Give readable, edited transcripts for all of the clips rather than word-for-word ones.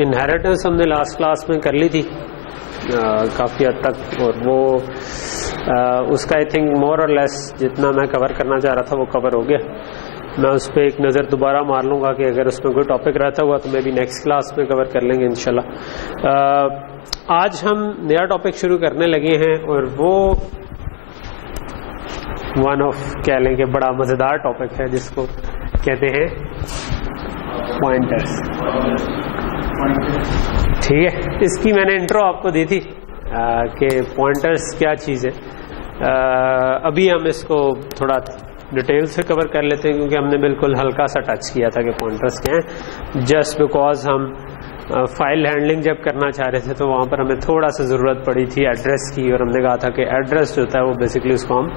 Inheritance हमने last class में कर ली थी काफ़ी हद तक, और वो उसका आई थिंक मोर और लेस जितना मैं कवर करना चाह रहा था वो कवर हो गया। मैं उस पर एक नज़र दोबारा मार लूँगा कि अगर उसमें कोई टॉपिक रहता हुआ तो मैं भी नेक्स्ट क्लास में कवर कर लेंगे इंशाल्लाह। आज हम नया टॉपिक शुरू करने लगे हैं और वो वन ऑफ कह लें कि बड़ा मज़ेदार टॉपिक है जिसको कहते हैं पॉइंटर्स। ठीक है, इसकी मैंने इंट्रो आपको दी थी कि पॉइंटर्स क्या चीज़ है। अभी हम इसको थोड़ा डिटेल से कवर कर लेते हैं क्योंकि हमने बिल्कुल हल्का सा टच किया था कि पॉइंटर्स क्या हैं, जस्ट बिकॉज हम फाइल हैंडलिंग जब करना चाह रहे थे तो वहाँ पर हमें थोड़ा सा ज़रूरत पड़ी थी एड्रेस की, और हमने कहा था कि एड्रेस जो होता है वो बेसिकली उसको हम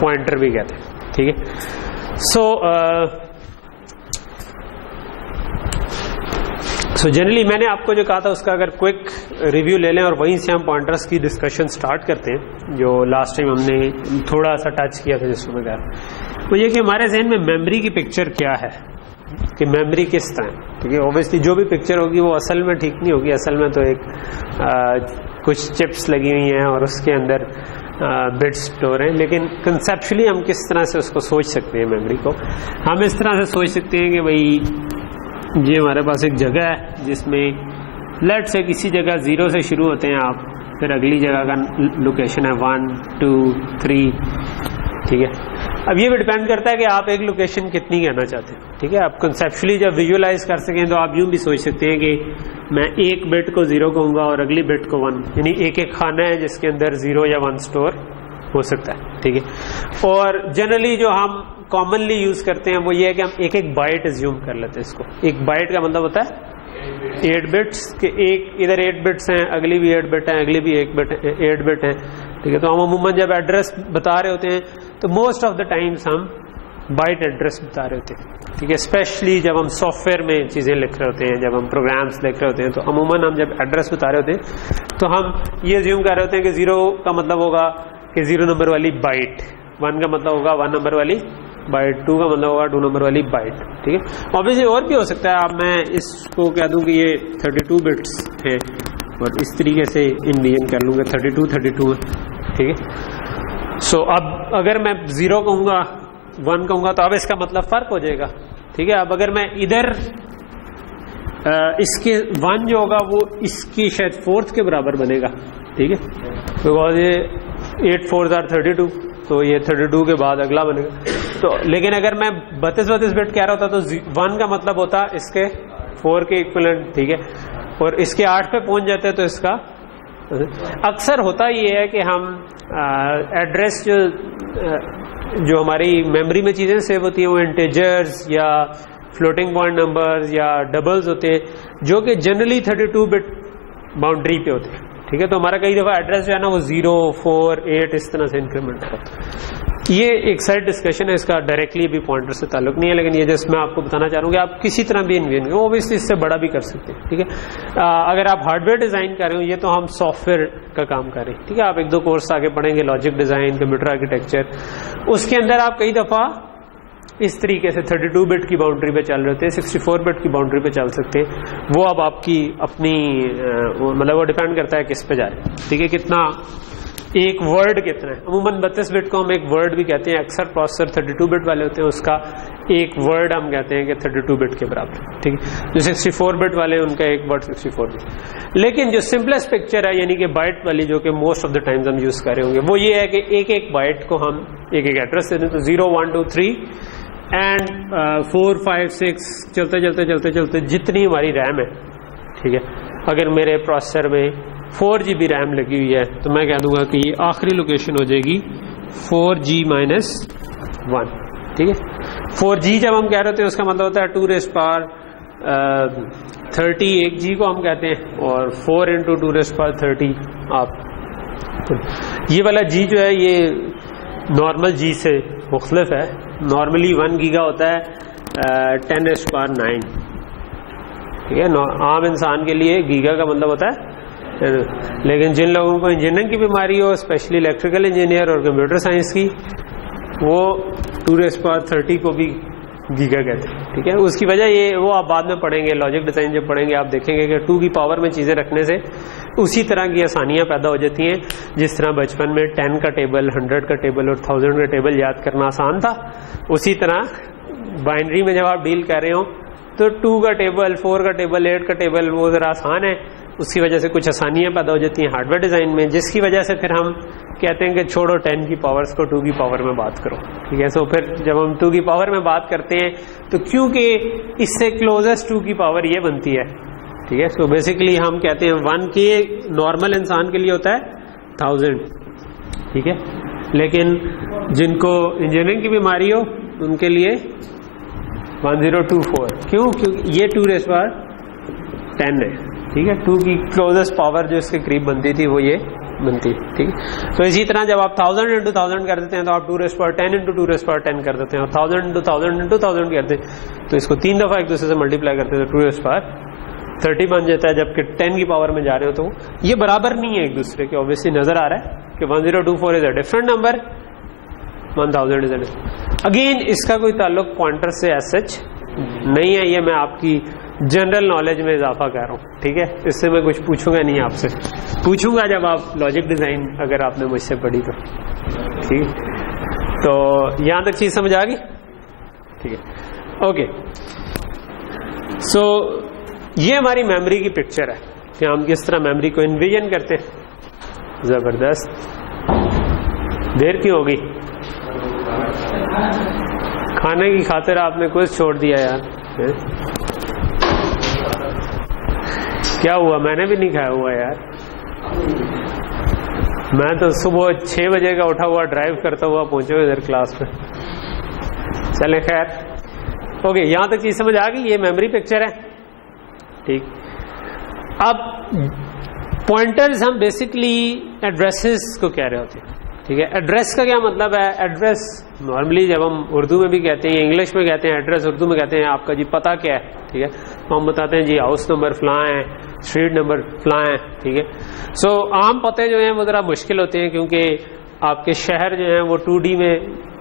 पॉइंटर भी कहते हैं। ठीक है, सो जनरली मैंने आपको जो कहा था उसका अगर क्विक रिव्यू ले लें और वहीं से हम पॉइंटर्स की डिस्कशन स्टार्ट करते हैं जो लास्ट टाइम हमने थोड़ा सा टच किया था जिसको मैं कहा वो ये कि हमारे जहन में मेमोरी की पिक्चर क्या है, कि मेमोरी किस तरह। क्योंकि ऑब्वियसली जो भी पिक्चर होगी वो असल में ठीक नहीं होगी, असल में तो एक कुछ चिप्स लगी हुई हैं और उसके अंदर बिट्स स्टोर हैं, लेकिन कंसेप्चुअली हम किस तरह से उसको सोच सकते हैं मेमोरी को। हम इस तरह से सोच सकते हैं कि भाई ये हमारे पास एक जगह है जिसमें लेट से किसी जगह 0 से शुरू होते हैं आप, फिर अगली जगह का लोकेशन है 1 2 3। ठीक है, अब ये भी डिपेंड करता है कि आप एक लोकेशन कितनी कहना चाहते हैं। ठीक है, आप कंसेप्चुअली जब विजुअलाइज कर सकें तो आप यूँ भी सोच सकते हैं कि मैं एक बिट को 0 कहूँगा और अगली बिट को 1, यानी एक एक खाना है जिसके अंदर 0 या 1 स्टोर हो सकता है। ठीक है, और जनरली जो हम कॉमनली यूज करते हैं वो ये है कि हम एक एक बाइट एज्यूम कर लेते हैं इसको। एक बाइट का मतलब होता है 8 बिट्स के, एक इधर 8 बिट्स हैं, अगली भी 8 बिट है, अगली भी 8 बिट है। ठीक है, तो हम अमूमन जब एड्रेस बता रहे होते हैं तो मोस्ट ऑफ द टाइम्स हम बाइट एड्रेस बता रहे होते हैं। ठीक है, स्पेशली जब हम सॉफ्टवेयर में चीज़ें लिख रहे होते हैं, जब हम प्रोग्राम्स लिख रहे होते हैं, तो अमूमन हम जब एड्रेस बता रहे होते हैं तो हम ये एज्यूम कर रहे होते हैं कि 0 का मतलब होगा कि 0 नंबर वाली बाइट, 1 का मतलब होगा 1 नंबर वाली बाइट, 2 का मतलब होगा 2 नंबर वाली बाइट। ठीक है, ऑब्वियसली और भी हो सकता है। अब मैं इसको कह दूं कि ये 32 बिट्स है और इस तरीके से इंडियन कर लूँगा 32 है। ठीक है, सो अब अगर मैं 0 कहूँगा 1 कहूँगा तो अब इसका मतलब फ़र्क हो जाएगा। ठीक है, अब अगर मैं इधर इसके 1 जो होगा वो इसकी शायद 4th के बराबर बनेगा। ठीक है, बिकॉज ये 8 4s are 32, तो ये 32 के बाद अगला बनेगा। तो लेकिन अगर मैं 32 बिट कह रहा होता तो 1 का मतलब होता इसके 4 के इक्विवेलेंट। ठीक है, और इसके 8 पे पहुंच जाते हैं तो इसका अक्सर होता ये है कि हम एड्रेस जो हमारी मेमोरी में चीज़ें सेव होती हैं वो इंटीजर्स या फ्लोटिंग पॉइंट नंबर्स या डबल्स होते हैं जो कि जनरली 32 बिट बाउंड्री पे होते हैं। ठीक है, तो हमारा कई दफ़ा एड्रेस जो है ना वो 0 4 8 इस तरह से इंक्रीमेंट होता है। ये एक साइड डिस्कशन है, इसका डायरेक्टली भी पॉइंटर से ताल्लुक नहीं है, लेकिन ये जस्ट मैं आपको बताना चाह रहा हूँ कि आप किसी तरह भी इन्वेंट करें, ओबियसली इससे बड़ा भी कर सकते हैं। ठीक है, अगर आप हार्डवेयर डिज़ाइन कर रहे हो, ये तो हम सॉफ्टवेयर का काम कर रहे हैं। ठीक है, आप 1-2 कोर्स आगे पढ़ेंगे, लॉजिक डिज़ाइन, कंप्यूटर आर्किटेक्चर, उसके अंदर आप कई दफ़ा इस तरीके से 32 बिट की बाउंड्री पे चल रहे होते हैं, 64 बिट की बाउंड्री पे चल सकते हैं। वो अब आपकी अपनी मतलब वो डिपेंड करता है किस पे जा रहे हैं। ठीक है, कितना एक वर्ड कितना है। अमूमन 32 बिट को हम एक वर्ड भी कहते हैं, अक्सर प्रोसेसर 32 बिट वाले होते हैं उसका एक वर्ड हम कहते हैं कि 32 बिट के बराबर। ठीक है, जो 64 बिट वाले हैं उनका एक वर्ड 64 बिट। लेकिन जो सिंपलेस्ट पिक्चर है यानी कि बाइट वाली जो कि मोस्ट ऑफ द टाइम्स हम यूज कर रहे होंगे वो ये है कि एक एक बाइट को हम एक एक एड्रेस देते हैं। तो 0 1 2 3 एंड 4 5 6 चलते जितनी हमारी रैम है। ठीक है, अगर मेरे प्रोसेसर में 4 GB रैम लगी हुई है तो मैं कह दूंगा कि ये आखिरी लोकेशन हो जाएगी 4G-1। ठीक है, 4G जब हम कह रहे होते हैं उसका मतलब होता है 2⁻30 1 G को हम कहते हैं, और 4 × 2⁻30 आप ये वाला G जो है ये नॉर्मल G से मुख्तलिफ है। नॉर्मली 1 गीगा होता है 10⁻9। ठीक है, आम इंसान के लिए गीगा का मतलब होता है, लेकिन जिन लोगों को इंजीनियरिंग की बीमारी हो, स्पेशली इलेक्ट्रिकल इंजीनियर और कंप्यूटर साइंस की, वो 2⁻30 को भी गीगा कहते हैं, ठीक है। उसकी वजह ये वो आप बाद में पढ़ेंगे, लॉजिक डिजाइन जब पढ़ेंगे आप देखेंगे कि 2 की पावर में चीजें रखने से उसी तरह की आसानियां पैदा हो जाती हैं जिस तरह बचपन में 10 का टेबल, 100 का टेबल और 1000 का टेबल याद करना आसान था, उसी तरह बाइनरी में जब आप डील कर रहे हो तो 2 का टेबल, 4 का टेबल, 8 का टेबल वो जरा आसान है, उसकी वजह से कुछ आसानियां पैदा हो जाती हैं हार्डवेयर डिजाइन में, जिसकी वजह से फिर हम कहते हैं कि छोड़ो 10 की पावर्स को 2 की पावर में बात करो, ठीक है। सो फिर जब हम 2 की पावर में बात करते हैं तो क्योंकि इससे क्लोजेस्ट 2 की पावर ये बनती है, ठीक है। सो बेसिकली हम कहते हैं 1 के नॉर्मल इंसान के लिए होता है 1000, ठीक है, लेकिन जिनको इंजीनियरिंग की बीमारी हो उनके लिए 1024, क्योंकि ये 2 रेज़ पावर 10 है, ठीक है। 2 की क्लोजेस्ट पावर जो इसके करीब बनती थी वो ये बनती है, ठीक है। तो इसी तरह जब आप 1000 into 1000 कर देते हैं तो आप 2 raised power 10 into 2 raised power 10 कर देते हैं, और 1000 into 1000 into 1000 करते हैं तो इसको 3 दफा एक दूसरे से मल्टीप्लाई करते हैं तो 2 raised power 30 बन जाता है, जबकि 10 की पावर में जा रहे हो तो ये बराबर नहीं है एक दूसरे के। ऑब्वियसली नजर आ रहा है कि 1024 is a different number, 1000 is a different. Again इसका कोई ताल्लुक पॉइंटर से एज सच नहीं है, ये मैं आपकी जनरल नॉलेज में इजाफा कर रहा हूँ, ठीक है। इससे मैं कुछ पूछूंगा नहीं, आपसे पूछूंगा जब आप लॉजिक डिजाइन अगर आपने मुझसे पढ़ी तो, ठीक। तो यहां तक चीज समझ आ गई, ठीक है, ओके। सो ये हमारी मेमोरी की पिक्चर है कि हम किस तरह मेमोरी को इन्विजन करते हैं। जबरदस्त, देर क्यों होगी? खाने की खातिर आपने कुछ छोड़ दिया यार, क्या हुआ? मैंने भी नहीं खाया हुआ यार, मैं तो सुबह 6 बजे का उठा हुआ ड्राइव करता हुआ पहुंचे हुए इधर क्लास पे। चले खैर, ओके, यहां तक चीज समझ आ गई। ये मेमोरी पिक्चर है, ठीक। अब पॉइंटर्स हम बेसिकली एड्रेसेस को कह रहे होते हैं, ठीक है। एड्रेस का क्या मतलब है? एड्रेस नॉर्मली जब हम उर्दू में भी कहते हैं, इंग्लिश में कहते हैं एड्रेस, उर्दू में कहते हैं आपका जी पता क्या है, ठीक है। तो हम बताते हैं जी हाउस नंबर फलां है, स्ट्रीट नंबर फलां है, ठीक है। सो आम पते जो हैं वो ज़रा मुश्किल होते हैं क्योंकि आपके शहर जो हैं वो 2D में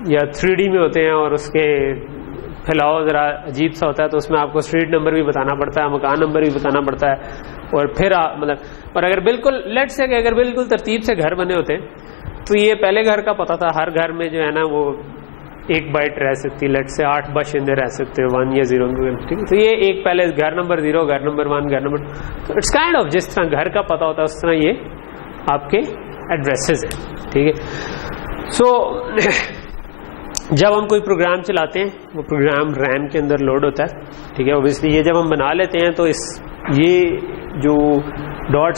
या 3D में होते हैं और उसके फैलाव ज़रा अजीब सा होता है, तो उसमें आपको स्ट्रीट नंबर भी बताना पड़ता है, मकान नंबर भी बताना पड़ता है, और फिर मतलब और अगर बिल्कुल लेट से अगर बिल्कुल तरतीब से घर बने होते हैं तो ये पहले घर का पता था, हर घर में जो है ना वो 1 बाइट रह सकती, लेट से 8 बाशिंदे रह सकते, 1 या 0, ठीक है। तो ये एक पहले घर नंबर 0, घर नंबर 1, घर नंबर, तो इट्स काइंड ऑफ जिस तरह घर का पता होता है उस तरह ये आपके एड्रेसेस है, ठीक है। सो जब हम कोई प्रोग्राम चलाते हैं वो प्रोग्राम रैम के अंदर लोड होता है, ठीक है। ऑब्वियसली ये जब हम बना लेते हैं तो ये जो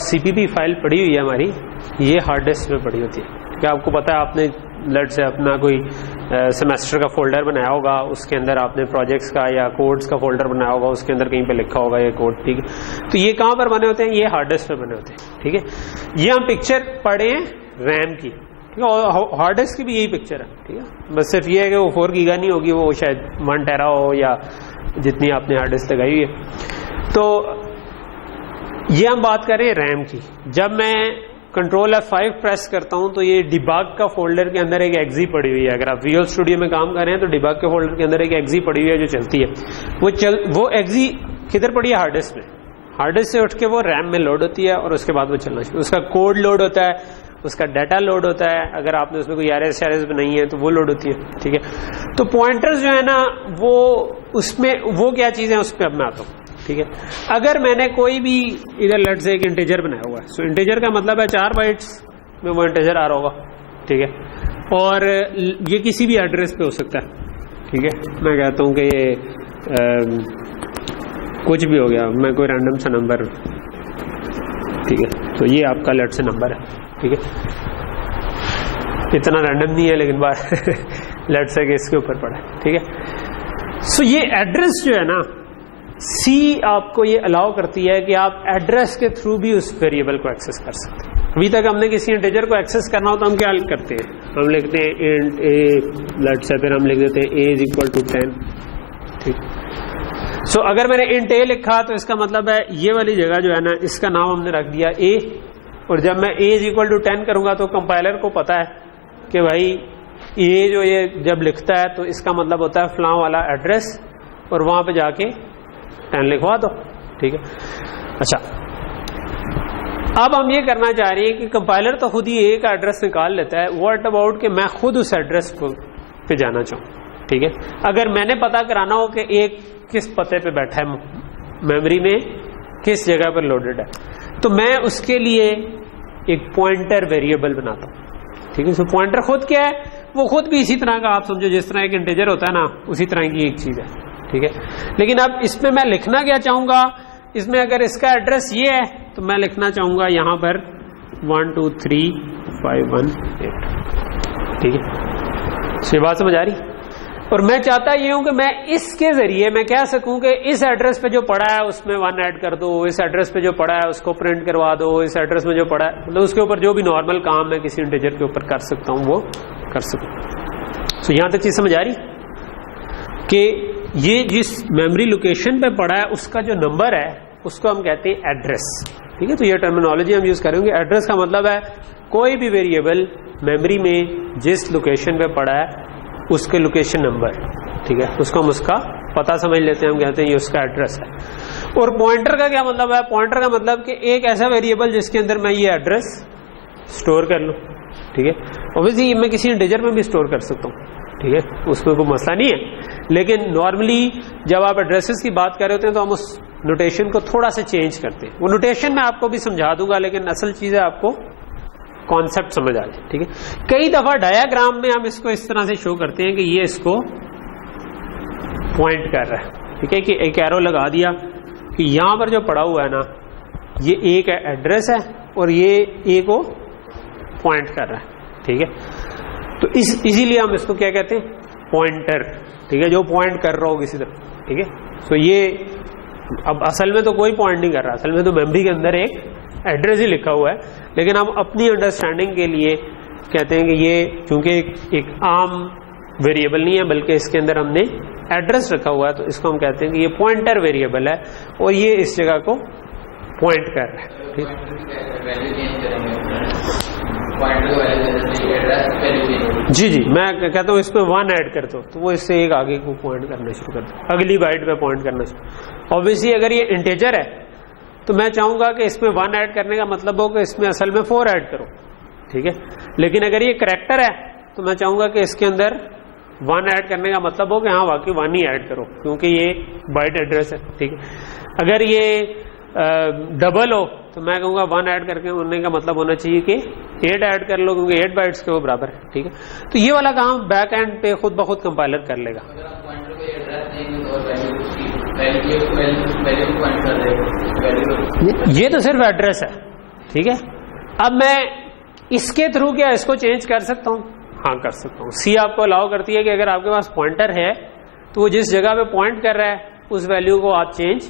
.cpp फाइल पड़ी हुई है हमारी, ये हार्ड डिस्क में पड़ी होती है, ठीक है। आपको पता है आपने लेट से अपना कोई सेमेस्टर का फोल्डर बनाया होगा, उसके अंदर आपने प्रोजेक्ट्स का या कोड्स का फोल्डर बनाया होगा, उसके अंदर कहीं पे लिखा होगा ये कोड, ठीक है। तो ये कहाँ पर बने होते हैं? ये हार्ड डिस्क पे बने होते हैं, ठीक है। ये हम पिक्चर पढ़े हैं रैम की, ठीक है, और हार्ड डिस्क की भी यही पिक्चर है, ठीक है। बस सिर्फ ये है कि वो 4 गीगा नहीं होगी, वो शायद 1 टेरा हो या जितनी आपने हार्ड डिस्क लगाई हुई है। तो ये हम बात करें रैम की। जब मैं कंट्रोल F5 प्रेस करता हूं तो ये डिबग का फोल्डर के अंदर एक एक्जी पड़ी हुई है। अगर आप विजुअल स्टूडियो में काम कर रहे हैं तो डिबग के फोल्डर के अंदर एक एक्जी पड़ी हुई है जो चलती है। वो एक्जी किधर पड़ी है? हार्ड डिस्क में। हार्ड डिस्क से उठ के वो रैम में लोड होती है और उसके बाद वो चलना चाहिए। उसका कोड लोड होता है, उसका डाटा लोड होता है, अगर आपने उसमें कोई RS नहीं है तो वो लोड होती है, ठीक है। तो पॉइंटर्स जो है ना वो उसमें वो क्या चीज है उस पर अब मैं आता हूँ, ठीक है। अगर मैंने कोई भी इधर लेट से एक इंटीजर बनाया हुआ है, सो इंटीजर का मतलब है 4 बाइट्स में वो इंटीजर आ रहा होगा, ठीक है, और ये किसी भी एड्रेस पे हो सकता है, ठीक है। मैं कहता हूँ कि ये कुछ भी हो गया, मैं कोई रैंडम सा नंबर, ठीक है, तो ये आपका लेट से नंबर है, ठीक है। इतना रैंडम नहीं है लेकिन बात लेट से कि इसके ऊपर पड़ा है, ठीक है। सो ये एड्रेस जो है ना, सी आपको ये अलाउ करती है कि आप एड्रेस के थ्रू भी उस वेरिएबल को एक्सेस कर सकते हैं। अभी तक हमने किसी इंटीजर को एक्सेस करना हो तो हम क्या करते हैं? हम लिखते हैं इंट a, लेट से फिर हम लिख देते हैं a इज इक्वल टू 10, ठीक। सो अगर मैंने इंट a लिखा तो इसका मतलब है ये वाली जगह जो है ना, इसका नाम हमने रख दिया a, और जब मैं a इज इक्वल टू 10 करूंगा तो कंपाइलर को पता है कि भाई ये जो ये जब लिखता है तो इसका मतलब होता है फलां वाला एड्रेस और वहां पे जाके 10 लिखवा दो, ठीक है। अच्छा, अब हम ये करना चाह रहे हैं कि कंपाइलर तो खुद ही एक एड्रेस निकाल लेता है, व्हाट अबाउट कि मैं खुद उस एड्रेस पे जाना चाहूँ, ठीक है। अगर मैंने पता कराना हो कि एक किस पते पे बैठा है मेमोरी में, किस जगह पर लोडेड है, तो मैं उसके लिए एक पॉइंटर वेरिएबल बनाता हूँ, ठीक है। सो पॉइंटर खुद क्या है, वो खुद भी इसी तरह का, आप समझो जिस तरह एक इंटीजर होता है ना, उसी तरह की एक चीज है, ठीक है। लेकिन अब इसमें मैं लिखना क्या चाहूंगा, इसमें अगर इसका एड्रेस ये है तो मैं लिखना चाहूंगा यहां पर 123518, ठीक है। ये बात समझ आ रही। और मैं चाहता ये हूं कि मैं इसके जरिए मैं कह सकूं कि इस एड्रेस पे जो पड़ा है उसमें 1 ऐड कर दो, इस एड्रेस पे जो पड़ा है उसको प्रिंट करवा दो, इस एड्रेस में जो पड़ा है, मतलब उसके ऊपर जो भी नॉर्मल काम मैं किसी इंटीजर के ऊपर कर सकता हूं वो कर सकूं। तो यहां तक चीज समझ आ रही कि ये जिस मेमोरी लोकेशन पे पड़ा है उसका जो नंबर है उसको हम कहते हैं एड्रेस, ठीक है। तो ये टर्मिनोलॉजी हम यूज करेंगे। एड्रेस का मतलब है कोई भी वेरिएबल मेमोरी में जिस लोकेशन पे पड़ा है उसके लोकेशन नंबर, ठीक है, उसको हम उसका पता समझ लेते हैं, हम कहते हैं ये उसका एड्रेस है। और पॉइंटर का क्या मतलब है, पॉइंटर का मतलब कि एक ऐसा वेरिएबल जिसके अंदर मैं ये एड्रेस स्टोर कर लूं, ठीक है। ऑब्वियसली मैं किसी इंटीजर में भी स्टोर कर सकता हूं, ठीक है, उसमें कोई मसला नहीं है। लेकिन नॉर्मली जब आप एड्रेसेस की बात कर रहे होते हैं तो हम उस नोटेशन को थोड़ा सा चेंज करते हैं। वो नोटेशन मैं आपको भी समझा दूंगा, लेकिन असल चीज है आपको कॉन्सेप्ट समझ आ जाए, ठीक है। कई दफा डायाग्राम में हम इसको इस तरह से शो करते हैं कि ये इसको पॉइंट कर रहा है, ठीक है, कि एक एरो लगा दिया कि यहां पर जो पड़ा हुआ है ना ये एक एड्रेस है और ये ए को पॉइंट कर रहा है, ठीक है। तो इसीलिए हम इसको क्या कहते हैं, पॉइंटर, ठीक है, जो पॉइंट कर रहा हो किसी तरफ, ठीक है। तो ये अब असल में तो कोई पॉइंट नहीं कर रहा, असल में तो मेमोरी के अंदर एक एड्रेस ही लिखा हुआ है, लेकिन हम अपनी अंडरस्टैंडिंग के लिए कहते हैं कि ये चूंकि एक आम वेरिएबल नहीं है बल्कि इसके अंदर हमने एड्रेस रखा हुआ है, तो इसको हम कहते हैं कि ये पॉइंटर वेरिएबल है और ये इस जगह को पॉइंट कर रहा है, ठीक जी जी। मैं कहता हूँ इसमें 1 ऐड कर दो तो वो इससे एक आगे को पॉइंट करना शुरू कर दो, अगली बाइट पे पॉइंट करना शुरू। ऑब्वियसली अगर ये इंटीजर है तो मैं चाहूंगा कि इसमें 1 ऐड करने का मतलब हो कि इसमें असल में 4 ऐड करो, ठीक है। लेकिन अगर ये करैक्टर है तो मैं चाहूंगा कि इसके अंदर 1 ऐड करने का मतलब हो कि हाँ वाकई 1 ही ऐड करो, क्योंकि ये बाइट एड्रेस है, ठीक है। अगर ये डबल हो तो मैं कहूंगा 1 ऐड करके होने का मतलब होना चाहिए कि 8 ऐड कर लो, क्योंकि 8 बाइट्स के वो बराबर है, ठीक है। तो ये वाला काम बैक एंड पे खुद ब खुद कंपाइलर कर लेगा। ये तो सिर्फ एड्रेस है, ठीक है। अब मैं इसके थ्रू क्या इसको चेंज कर सकता हूं? हाँ कर सकता हूं। सी आपको अलाउ करती है कि अगर आपके पास पॉइंटर है तो वो जिस जगह पे पॉइंट कर रहा है उस वैल्यू को आप चेंज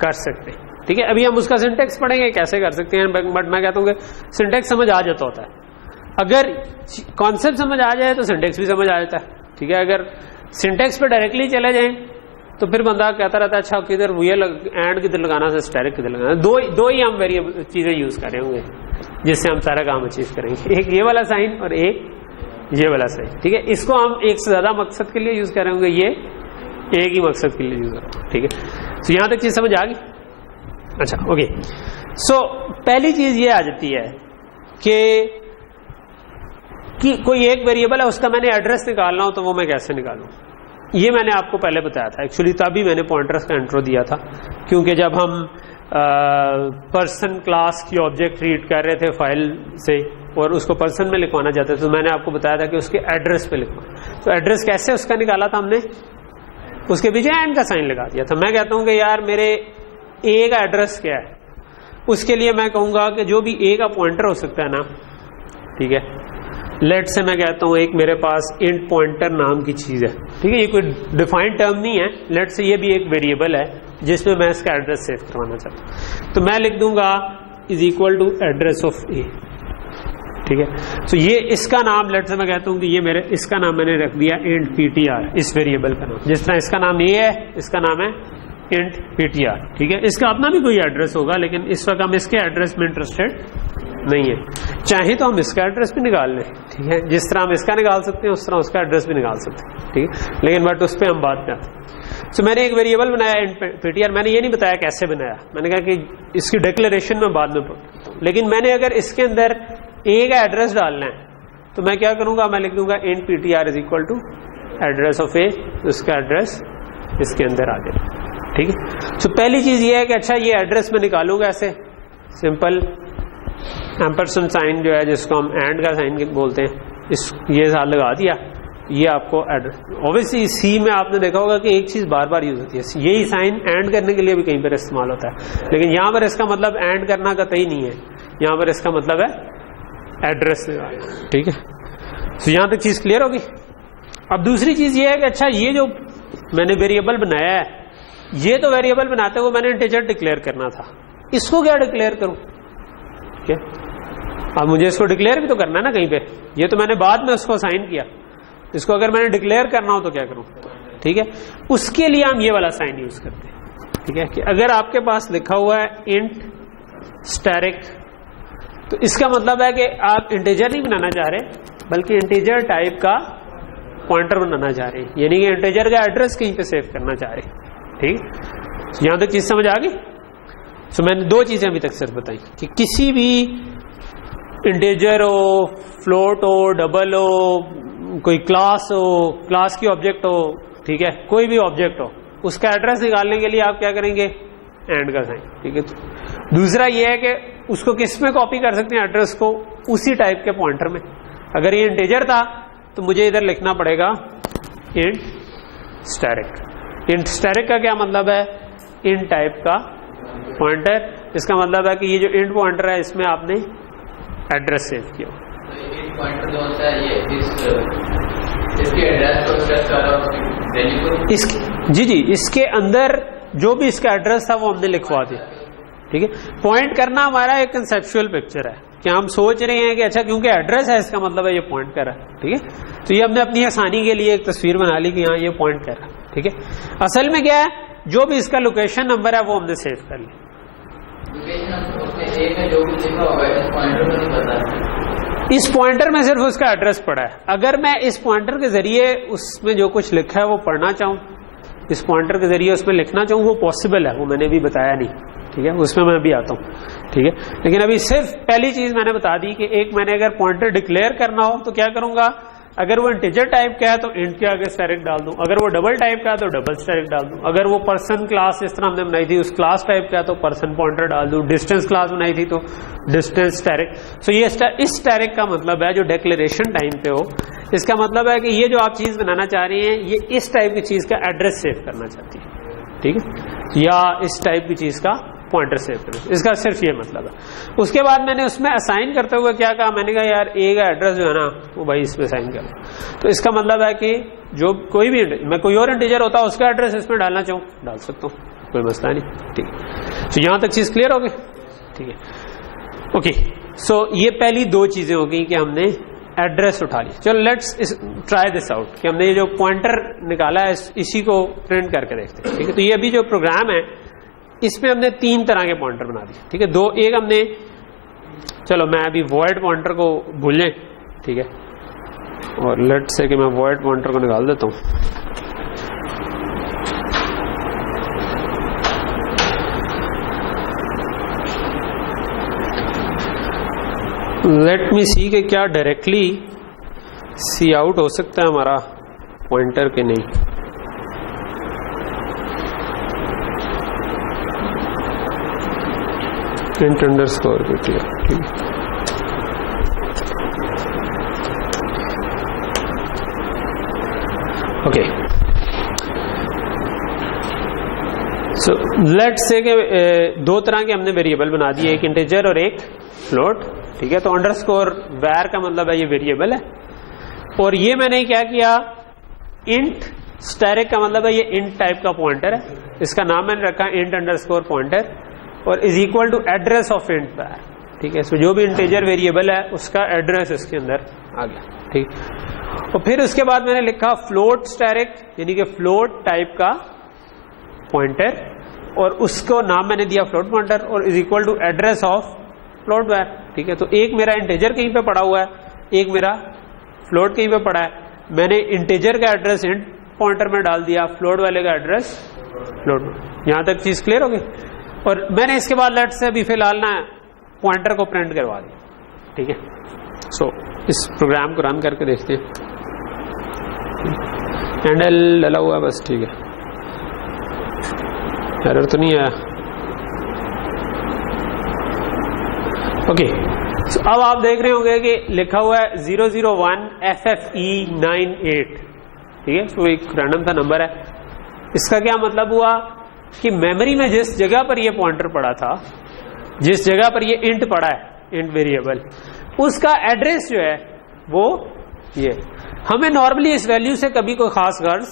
कर सकते हैं, ठीक है। अभी हम उसका सिंटेक्स पढ़ेंगे कैसे कर सकते हैं, बट मैं कहता हूं कि सिंटेक्स समझ आ जाता होता है। अगर कॉन्सेप्ट समझ आ जाए तो सिंटेक्स भी समझ आ जाता है, ठीक है। अगर सिंटेक्स पे डायरेक्टली चले जाएं तो फिर बंदा कहता रहता है अच्छा किधर एंड किधर लगाना है, स्टैटिक किधर लगाना। दो ही हम वेरिएबल चीजें यूज कर रहे होंगे जिससे हम सारा काम अचीव करेंगे, एक ये वाला साइन और एक ये वाला साइन, ठीक है। इसको हम एक से ज्यादा मकसद के लिए यूज कर रहे होंगे, ये एक ही मकसद के लिए यूज कर रहे हैं, ठीक है। तो यहां तक चीज समझ आ गई। अच्छा ओके। सो पहली चीज ये आ जाती है कि कोई एक वेरिएबल है उसका मैंने एड्रेस निकालना हो तो वो मैं कैसे निकालूं। ये मैंने आपको पहले बताया था, एक्चुअली तभी मैंने पॉइंटर्स का इंट्रो दिया था, क्योंकि जब हम पर्सन क्लास की ऑब्जेक्ट रीड कर रहे थे फाइल से और उसको पर्सन में लिखवाना चाहते थे तो मैंने आपको बताया था कि उसके एड्रेस पे लिखवाना। तो एड्रेस कैसे उसका निकाला था हमने, उसके पीछे एंड का साइन लगा दिया था। मैं कहता हूं कि यार मेरे ए का एड्रेस क्या है, उसके लिए मैं कहूंगा कि जो भी ए का पॉइंटर हो सकता है ना, ठीक है। लेट से मैं कहता हूं एक मेरे पास इंट पॉइंटर नाम की चीज है, ठीक है। ये कोई डिफाइंड टर्म नहीं है, लेट से ये भी एक वेरिएबल है जिसमें मैं इसका एड्रेस सेव करवाना चाहता हूं। तो मैं लिख दूंगा is equal to address of a, ठीक है। तो ये इसका नाम लेट से मैं कहता हूं कि ये मेरे इसका नाम मैंने रख दिया इंट ptr, इस वेरिएबल का नाम। जिस तरह इसका नाम ये है, इसका नाम है इंट ptr, ठीक है। इसका अपना भी कोई एड्रेस होगा लेकिन इस वक्त हम इसके एड्रेस में इंटरेस्टेड नहीं है। चाहे तो हम इसका एड्रेस भी निकाल लें, ठीक है, जिस तरह हम इसका निकाल सकते हैं उस तरह उसका एड्रेस भी निकाल सकते हैं, ठीक है, लेकिन बट उस पर हम बात में आते हैं। सो मैंने एक वेरिएबल बनाया इंट ptr, मैंने ये नहीं बताया कैसे बनाया, मैंने कहा कि इसकी डिक्लेरेशन में बाद में पढ़ता हूं, लेकिन मैंने अगर इसके अंदर ए का एड्रेस डालना है तो मैं क्या करूंगा, मैं लिख दूंगा int ptr is equal to address of a, उसका एड्रेस इसके अंदर आ जाए, ठीक है। सो पहली चीज ये है कि अच्छा ये एड्रेस मैं निकालूंगा ऐसे सिंपल एम्परसेंड साइन जो है जिसको हम एंड का साइन बोलते हैं, इस ये साथ लगा दिया, ये आपको एड्रेस। ऑब्वियसली सी में आपने देखा होगा कि एक चीज बार बार यूज होती है, यही साइन एंड करने के लिए भी कहीं पर इस्तेमाल होता है, लेकिन यहां पर इसका मतलब एंड करना कतई नहीं है, यहां पर इसका मतलब है एड्रेस, ठीक है। तो यहां तक चीज क्लियर होगी। अब दूसरी चीज ये है कि अच्छा ये जो मैंने वेरिएबल बनाया है, ये तो वेरिएबल बनाते हुए मैंने इंटीजर डिक्लेयर करना था, इसको क्या डिक्लेयर करूं, ठीक है। अब मुझे इसको डिक्लेयर भी तो करना है ना कहीं पे, ये तो मैंने बाद में उसको साइन किया, इसको अगर मैंने डिक्लेयर करना हो तो क्या करूं, ठीक है। उसके लिए हम ये वाला साइन यूज करते हैं, ठीक है, कि अगर आपके पास लिखा हुआ है इंट स्टैरिक, तो इसका मतलब है कि आप इंटीजर नहीं बनाना चाह रहे बल्कि इंटीजर टाइप का पॉइंटर बनाना चाह रहे हैं, यानी कि इंटीजर का एड्रेस कहीं पे सेव करना चाह रहे हैं, ठीक। यहां तक चीज समझ आ गई। सो मैंने दो चीजें अभी तक सिर्फ बताई कि किसी भी इंटीजर हो, फ्लोट हो, डबल हो, कोई क्लास हो, क्लास की ऑब्जेक्ट हो, ठीक है, कोई भी ऑब्जेक्ट हो, उसका एड्रेस निकालने के लिए आप क्या करेंगे, एंड का साइन, ठीक है। दूसरा ये है कि उसको किस में कॉपी कर सकते हैं एड्रेस को, उसी टाइप के पॉइंटर में। अगर ये इंटीजर था तो मुझे इधर लिखना पड़ेगा इंट स्टैरिक। इंट स्टैरिक का क्या मतलब है, इंट टाइप का पॉइंटर, इसका मतलब है कि ये जो इंट पॉइंटर है इसमें आपने एड्रेस सेव किया। इंट पॉइंटर जो होता है ये इसके एड्रेस को स्ट्रेस कर रहा है वैल्यू को, जी इसके अंदर जो भी इसका एड्रेस था वो हमने लिखवा दिया, ठीक है। पॉइंट करना हमारा एक कंसेप्चुअल पिक्चर है कि हम सोच रहे हैं कि अच्छा क्योंकि एड्रेस है इसका मतलब है ये पॉइंट कर रहा है, ठीक है। तो ये हमने अपनी आसानी के लिए एक तस्वीर बना ली कि हाँ ये पॉइंट कर रहा है, ठीक है। असल में क्या है, जो भी इसका लोकेशन नंबर है वो हमने सेव कर लिया। इस पॉइंटर में सिर्फ उसका एड्रेस पड़ा है, अगर मैं इस पॉइंटर के जरिए उसमें जो कुछ लिखा है वो पढ़ना चाहूँ, इस पॉइंटर के जरिए उसमें लिखना चाहूँ, वो पॉसिबल है, वो मैंने भी बताया नहीं, ठीक है, उसमें मैं भी आता हूँ, ठीक है। लेकिन अभी सिर्फ पहली चीज मैंने बता दी कि एक मैंने अगर पॉइंटर डिक्लेयर करना हो तो क्या करूंगा, अगर वो इंटीजर टाइप का है तो इंट के आगे स्टैरिक डाल दूं, अगर वो डबल टाइप का है तो डबल स्टैरिक डाल दूं, अगर वो पर्सन क्लास जिस तरह हमने बनाई थी उस क्लास टाइप का है तो पर्सन पॉइंटर डाल दूं, डिस्टेंस क्लास बनाई थी तो डिस्टेंस स्टैरिक। सो ये इस स्टैरिक का मतलब है जो डिक्लेरेशन टाइम पे हो, इसका मतलब है कि ये जो आप चीज बनाना चाह रही हैं ये इस टाइप की चीज का एड्रेस सेव करना चाहती है, ठीक है, या इस टाइप की चीज का पॉइंटर सेव करना, इसका सिर्फ ये मतलब है। उसके बाद मैंने उसमें असाइन करते हुए क्या कहा, मैंने कहा यार ए का एड्रेस जो है ना वो भाई इसमें साइन कर, तो इसका मतलब है कि जो कोई भी मैं कोई और इंटीजर होता है उसका एड्रेस इसमें डालना चाहूँ डाल सकता हूँ, कोई मसला नहीं, ठीक है। तो यहां तक चीज क्लियर हो गई, ठीक है, ओके। सो ये पहली दो चीजें हो गई कि हमने एड्रेस उठा लिया। चलो लेट्स ट्राई दिस आउट कि हमने ये जो पॉइंटर निकाला है इसी को प्रिंट करके देखते हैं, ठीक है। तो ये अभी जो प्रोग्राम है इसमें हमने तीन तरह के पॉइंटर बना दिए, ठीक है। दो, एक हमने, चलो मैं अभी वॉइड पॉइंटर को भूल लें, ठीक है, और लेट्स से कि मैं वॉइड पॉइंटर को निकाल देता हूं। लेट मी सी कि क्या डायरेक्टली सी आउट हो सकता है हमारा पॉइंटर के नहीं। इंट अंडरस्कोर ptr, ठीक है। ओके, सो लेट्स से कि दो तरह के हमने वेरिएबल बना दिए, एक इंटीजर और एक फ्लोट, ठीक है। तो अंडरस्कोर वैर का मतलब है ये वेरिएबल है, और ये मैंने क्या किया, इंट स्टैरिक का मतलब है ये इंट टाइप का पॉइंटर है, इसका नाम मैंने रखा इंट अंडरस्कोर पॉइंटर, और is equal to address of int var, ठीक है। सो जो भी इंटीजर वेरिएबल है उसका एड्रेस इसके अंदर आ गया, ठीक। और फिर उसके बाद मैंने लिखा फ्लोट स्टैरिक, यानी कि फ्लोट टाइप का पॉइंटर, और उसको नाम मैंने दिया फ्लोट पॉइंटर, और is equal to address of float var, ठीक है। तो एक मेरा इंटीजर कहीं पे पड़ा हुआ है, एक मेरा फ्लोट कहीं पे पड़ा है, मैंने इंटीजर का एड्रेस इंट पॉइंटर में डाल दिया, फ्लोट वाले का एड्रेस फ्लोट में। यहां तक चीज क्लियर होगी। और मैंने इसके बाद लेट से अभी फिलहाल ना पॉइंटर को प्रिंट करवा दिया, ठीक है। सो इस प्रोग्राम को रन करके देखते हैं। हैंडल डला हुआ बस, ठीक है, एरर तो नहीं आया। ओके, सो अब आप देख रहे होंगे कि लिखा हुआ है 001 FFE98, ठीक है। सो एक रैंडम सा नंबर है। इसका क्या मतलब हुआ कि मेमोरी में जिस जगह पर ये पॉइंटर पड़ा था, जिस जगह पर ये इंट पड़ा है, इंट वेरिएबल, उसका एड्रेस जो है वो ये। हमें नॉर्मली इस वैल्यू से कभी कोई खास गर्ज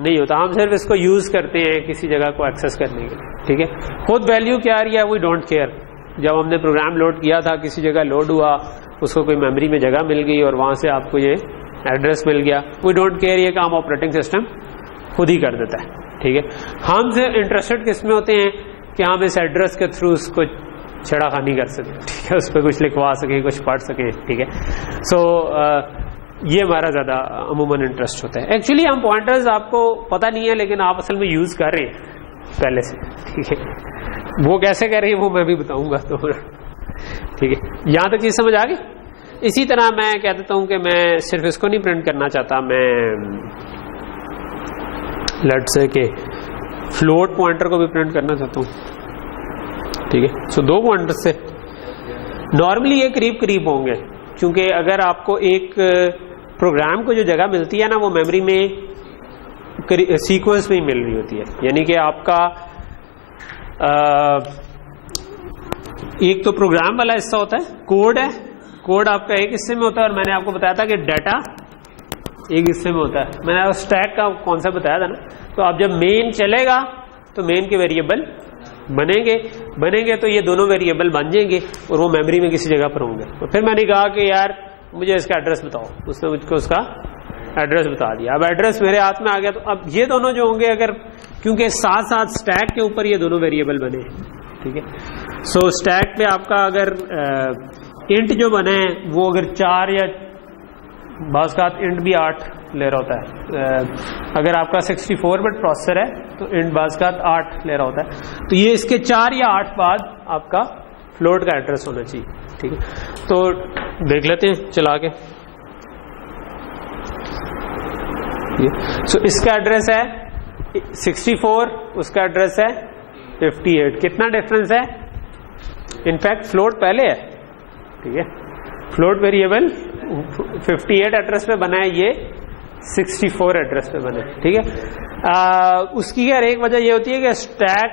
नहीं होता, हम सिर्फ इसको यूज करते हैं किसी जगह को एक्सेस करने के लिए, ठीक है। खुद वैल्यू क्या आ रही है वी डोंट केयर। जब हमने प्रोग्राम लोड किया था, किसी जगह लोड हुआ, उसको कोई मेमोरी में जगह मिल गई और वहां से आपको ये एड्रेस मिल गया, वी डोंट केयर। ये काम ऑपरेटिंग सिस्टम खुद ही कर देता है, ठीक है। हम से इंटरेस्टेड किस में होते हैं कि हम इस एड्रेस के थ्रू उसको छेड़ाखानी कर सकें, ठीक है, उस पर कुछ लिखवा सकें, कुछ पढ़ सकें, ठीक है। सो ये हमारा ज्यादा अमूमन इंटरेस्ट होता है। एक्चुअली हम पॉइंटर्स आपको पता नहीं है, लेकिन आप असल में यूज कर रहे हैं पहले से, ठीक है। वो कैसे कर रही है वो मैं भी बताऊंगा, तो ठीक है। यहां तक चीज समझ आ गई। इसी तरह मैं कह देता हूं कि मैं सिर्फ इसको नहीं प्रिंट करना चाहता, मैं लेट से के फ्लोट पॉइंटर को भी प्रिंट करना चाहता हूं, ठीक है। सो दो पॉइंटर से नॉर्मली ये करीब करीब होंगे, क्योंकि अगर आपको एक प्रोग्राम को जो जगह मिलती है ना, वो मेमोरी में सीक्वेंस में ही मिल रही होती है। यानी कि आपका एक तो प्रोग्राम वाला हिस्सा होता है, कोड है, कोड आपका एक हिस्से में होता है, और मैंने आपको बताया था कि डाटा एक हिस्से में होता है। मैंने आपको स्टैक का कॉन्सेप्ट बताया था ना। तो अब जब मेन चलेगा तो मेन के वेरिएबल बनेंगे तो ये दोनों वेरिएबल बन जाएंगे और वो मेमोरी में किसी जगह पर होंगे। तो फिर मैंने कहा कि यार मुझे इसका एड्रेस बताओ, उसने मुझको उसका एड्रेस बता दिया। अब एड्रेस मेरे हाथ में आ गया, तो अब ये दोनों जो होंगे, अगर क्योंकि साथ साथ स्टैक के ऊपर ये दोनों वेरिएबल बने, ठीक है। सो स्टैक पे आपका अगर इंट जो बने वो अगर 4 या बाज़ इंट भी 8 ले रहा होता है। अगर आपका 64 बिट प्रोसेसर है तो इंट बाज़ 8 ले रहा होता है, तो ये इसके 4 या 8 बाद आपका फ्लोट का एड्रेस होना चाहिए, ठीक है। तो देख लेते हैं चला के। सो इसका एड्रेस है 64, उसका एड्रेस है 58। कितना डिफरेंस है? इनफैक्ट फ्लोट पहले है, ठीक है। फ्लोट वेरिएबल 58 एड्रेस पे बना है, ये 64 एड्रेस पे बना है, ठीक है। उसकी यार एक वजह ये होती है कि स्टैक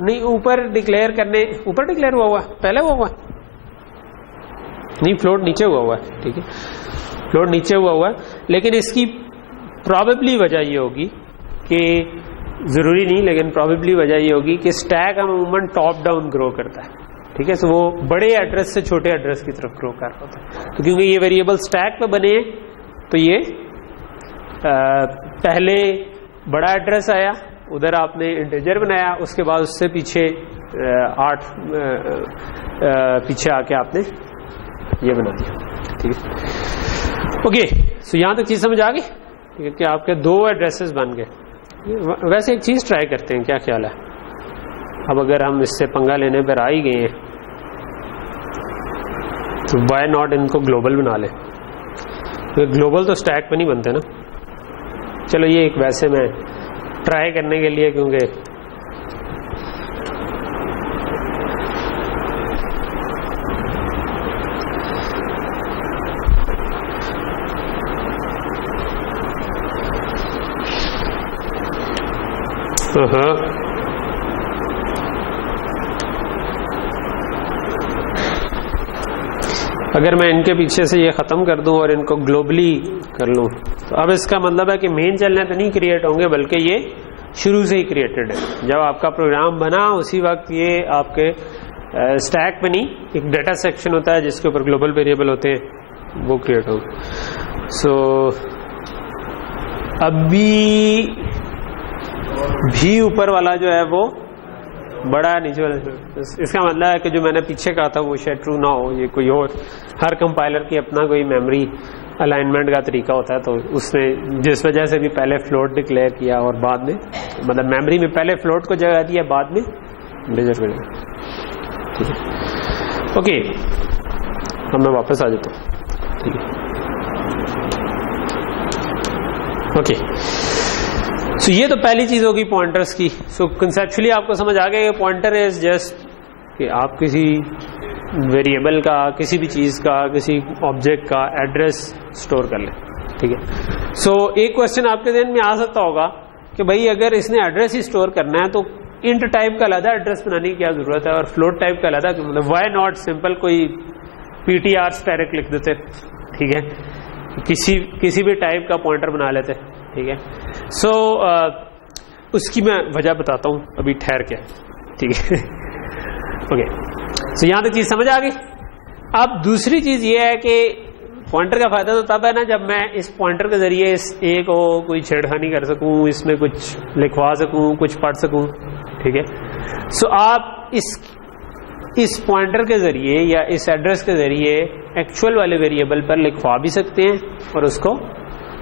नहीं ऊपर डिक्लेयर हुआ है, पहले हुआ है नहीं, फ्लोट नीचे हुआ है, ठीक है। फ्लोट नीचे हुआ है, लेकिन इसकी प्रॉबेबली वजह ये होगी कि जरूरी नहीं, लेकिन प्रॉबेबली वजह ये होगी कि स्टैक अमूमन टॉप डाउन ग्रो करता है, ठीक है। तो वो बड़े एड्रेस से छोटे एड्रेस की तरफ ग्रो कर रहा होता है। तो क्योंकि ये वेरिएबल स्टैक पे बने तो ये पहले बड़ा एड्रेस आया, उधर आपने इंटीजर बनाया, उसके बाद उससे पीछे 8 पीछे आके आपने ये बना दिया, ठीक है। ओके, सो यहां तक चीज समझ आ गई, ठीक है, कि आपके 2 एड्रेसेस बन गए। वैसे एक चीज ट्राई करते हैं, क्या ख्याल है? अब अगर हम इससे पंगा लेने पर आ ही गए हैं तो वाई नॉट इनको ग्लोबल बना ले। तो ग्लोबल तो स्टैक पे नहीं बनते ना। चलो ये एक वैसे मैं ट्राई करने के लिए, क्योंकि अगर मैं इनके पीछे से ये खत्म कर दूं और इनको ग्लोबली कर लूं, तो अब इसका मतलब है कि मेन चलने तो नहीं क्रिएट होंगे, बल्कि ये शुरू से ही क्रिएटेड है। जब आपका प्रोग्राम बना उसी वक्त ये आपके स्टैक पे नहीं, एक डाटा सेक्शन होता है जिसके ऊपर ग्लोबल वेरिएबल होते हैं, वो क्रिएट होगा। सो अभी भी ऊपर वाला जो है वो बड़ा है नीचे वाला, इसका मतलब है कि जो मैंने पीछे कहा था वो शायद ट्रू ना हो, ये कोई और, हर कंपाइलर की अपना कोई मेमोरी अलाइनमेंट का तरीका होता है, तो उसने जिस वजह से भी पहले फ्लोट डिक्लेयर किया और बाद में, मतलब मेमोरी में पहले फ्लोट को जगह दिया, बाद में इंटीजर को जगह, ठीक है। ओके, अब मैं वापस आ जाता हूँ, ठीक है। ओके, सो ये तो पहली चीज होगी पॉइंटर्स की। सो कंसेप्चुअली आपको समझ आ गया, पॉइंटर इज जस्ट कि आप किसी वेरिएबल का, किसी भी चीज का, किसी ऑब्जेक्ट का एड्रेस स्टोर कर लें, ठीक है। सो एक क्वेश्चन आपके ध्यान में आ सकता होगा कि भाई अगर इसने एड्रेस ही स्टोर करना है तो इंट टाइप का अलग एड्रेस बनाने की क्या जरूरत है और फ्लोट टाइप का अलग, मतलब व्हाई नॉट सिंपल कोई ptr स्टैटिक लिख देते, ठीक है, किसी भी टाइप का पॉइंटर बना लेते, ठीक है। सो उसकी मैं वजह बताता हूं अभी ठहर के, ठीक है। ओके, सो यहां तक चीज समझ आ गई। अब दूसरी चीज ये है कि पॉइंटर का फायदा तो तब है ना जब मैं इस पॉइंटर के जरिए इस ए को कोई छेड़खानी कर सकूं, इसमें कुछ लिखवा सकूं, कुछ पढ़ सकूं, ठीक है। सो आप इस पॉइंटर के जरिए या इस एड्रेस के जरिए एक्चुअल वाले वेरिएबल पर लिखवा भी सकते हैं और उसको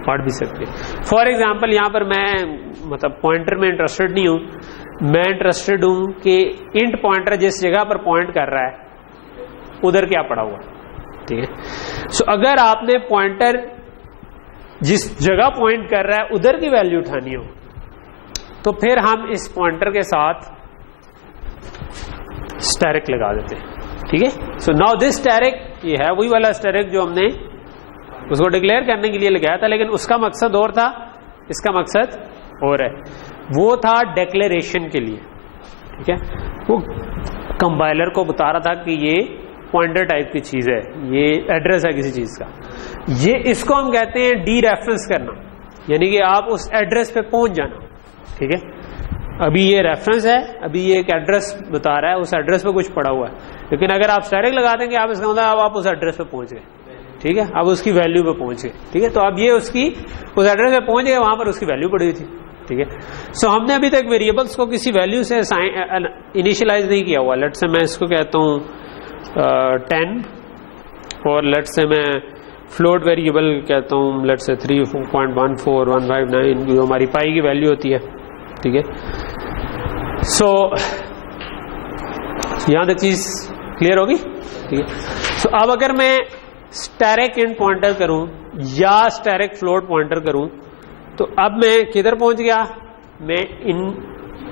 पढ़ भी सकते हैं। फॉर एग्जाम्पल यहाँ पर मैं मतलब पॉइंटर में इंटरेस्टेड नहीं हूं, मैं इंटरेस्टेड हूं कि इंट पॉइंटर जिस जगह पर पॉइंट कर रहा है उधर क्या पड़ा हुआ, ठीक है। सो अगर आपने पॉइंटर जिस जगह पॉइंट कर रहा है उधर की वैल्यू उठानी हो तो फिर हम इस पॉइंटर के साथ स्टैरिक लगा देते हैं, ठीक है। सो नाउ दिस स्टैरिक, ये है वही वाला स्टैरिक जो हमने उसको डिक्लेयर करने के लिए लगाया था, लेकिन उसका मकसद और था, इसका मकसद और है। वो था डिक्लेरेशन के लिए, ठीक है। वो कंपाइलर को बता रहा था कि ये पॉइंटर टाइप की चीज है, ये एड्रेस है किसी चीज का, ये इसको हम कहते हैं डी रेफरेंस करना, यानी कि आप उस एड्रेस पे पहुंच जाना, ठीक है। अभी ये रेफरेंस है, अभी ये एक एड्रेस बता रहा है, उस एड्रेस पे कुछ पड़ा हुआ है, लेकिन अगर आप स्टैटिक लगा देंगे आप इसका मतलब आप उस एड्रेस पे पहुंच गए, ठीक है, अब उसकी वैल्यू पे पहुंच गए, ठीक है। तो अब ये उसकी उस एड्रेस पे पहुंच गए, वहां पर उसकी वैल्यू पड़ी हुई थी, ठीक है। सो हमने अभी तक वेरिएबल्स को किसी वैल्यू से इनिशियलाइज नहीं किया हुआ। लेट से मैं इसको कहता हूं 10 और लेट से मैं फ्लोट वेरिएबल कहता हूं लेट से 3.14159 जो हमारी पाई की वैल्यू होती है, ठीक है। सो यहां तक चीज क्लियर होगी, ठीक है। सो अब अगर मैं स्टैरिक इंट पॉइंटर करूं या स्टैरिक फ्लोट पॉइंटर करूं तो अब मैं किधर पहुंच गया, मैं इन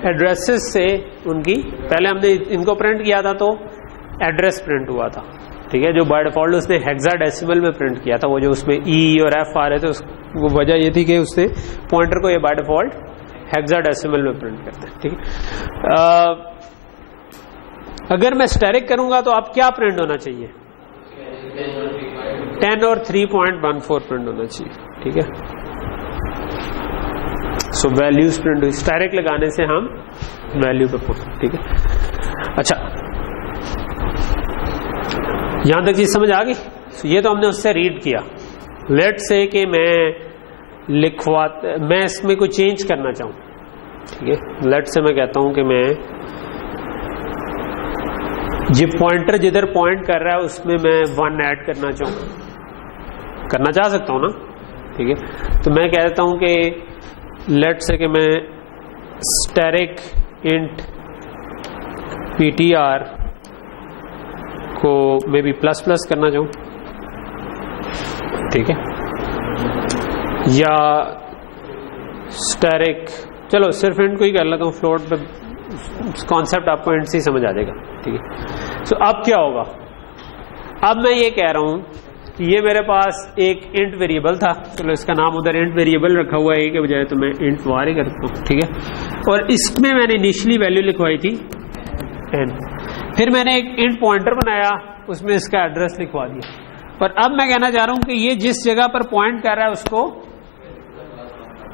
एड्रेसेस से उनकी, पहले हमने इनको प्रिंट किया था तो एड्रेस प्रिंट हुआ था, ठीक है, जो बाय डिफॉल्ट उसने हेक्साडेसिमल में प्रिंट किया था, वो जो उसमें ई और एफ आ रहे थे वो वजह ये थी कि उसने पॉइंटर को ये बाय डिफॉल्ट हेक्साडेसिमल में प्रिंट करते हैं, ठीक है। अगर मैं स्टैरिक करूंगा तो अब क्या प्रिंट होना चाहिए, 10 और 3.14 प्रिंट होना चाहिए, ठीक है। सो वैल्यूज प्रिंट हुई, स्टैरिक लगाने से हम वैल्यू पे पहुंचे, ठीक है। अच्छा, यहां तक चीज समझ आ गई। ये तो हमने उससे रीड किया। लेट से कि मैं इसमें कोई चेंज करना चाहूं, ठीक है। लेट से मैं कहता हूं कि मैं ये पॉइंटर जिधर पॉइंट कर रहा है उसमें मैं 1 ऐड करना चाह सकता हूं ना, ठीक है। तो मैं कहता हूं कि लेट से कि मैं स्टैरिक इंट ptr को मे बी प्लस करना चाहूं, ठीक है, या स्टैरिक, चलो सिर्फ इंट को ही कर लेता हूं, फ्लोट पे कॉन्सेप्ट आपको इंट से ही समझ आ जाएगा, ठीक है। सो अब क्या होगा, अब मैं ये कह रहा हूं कि ये मेरे पास एक इंट वेरिएबल था, चलो इसका नाम उधर इंट वेरिएबल रखा हुआ है के बजाय, तो मैं इंट वार ही करता हूं, ठीक है। और इसमें मैंने इनिशियली वैल्यू लिखवाई थी 10, फिर मैंने एक इंट पॉइंटर बनाया, उसमें इसका एड्रेस लिखवा दिया, और अब मैं कहना चाह रहा हूं कि ये जिस जगह पर पॉइंट कर रहा है उसको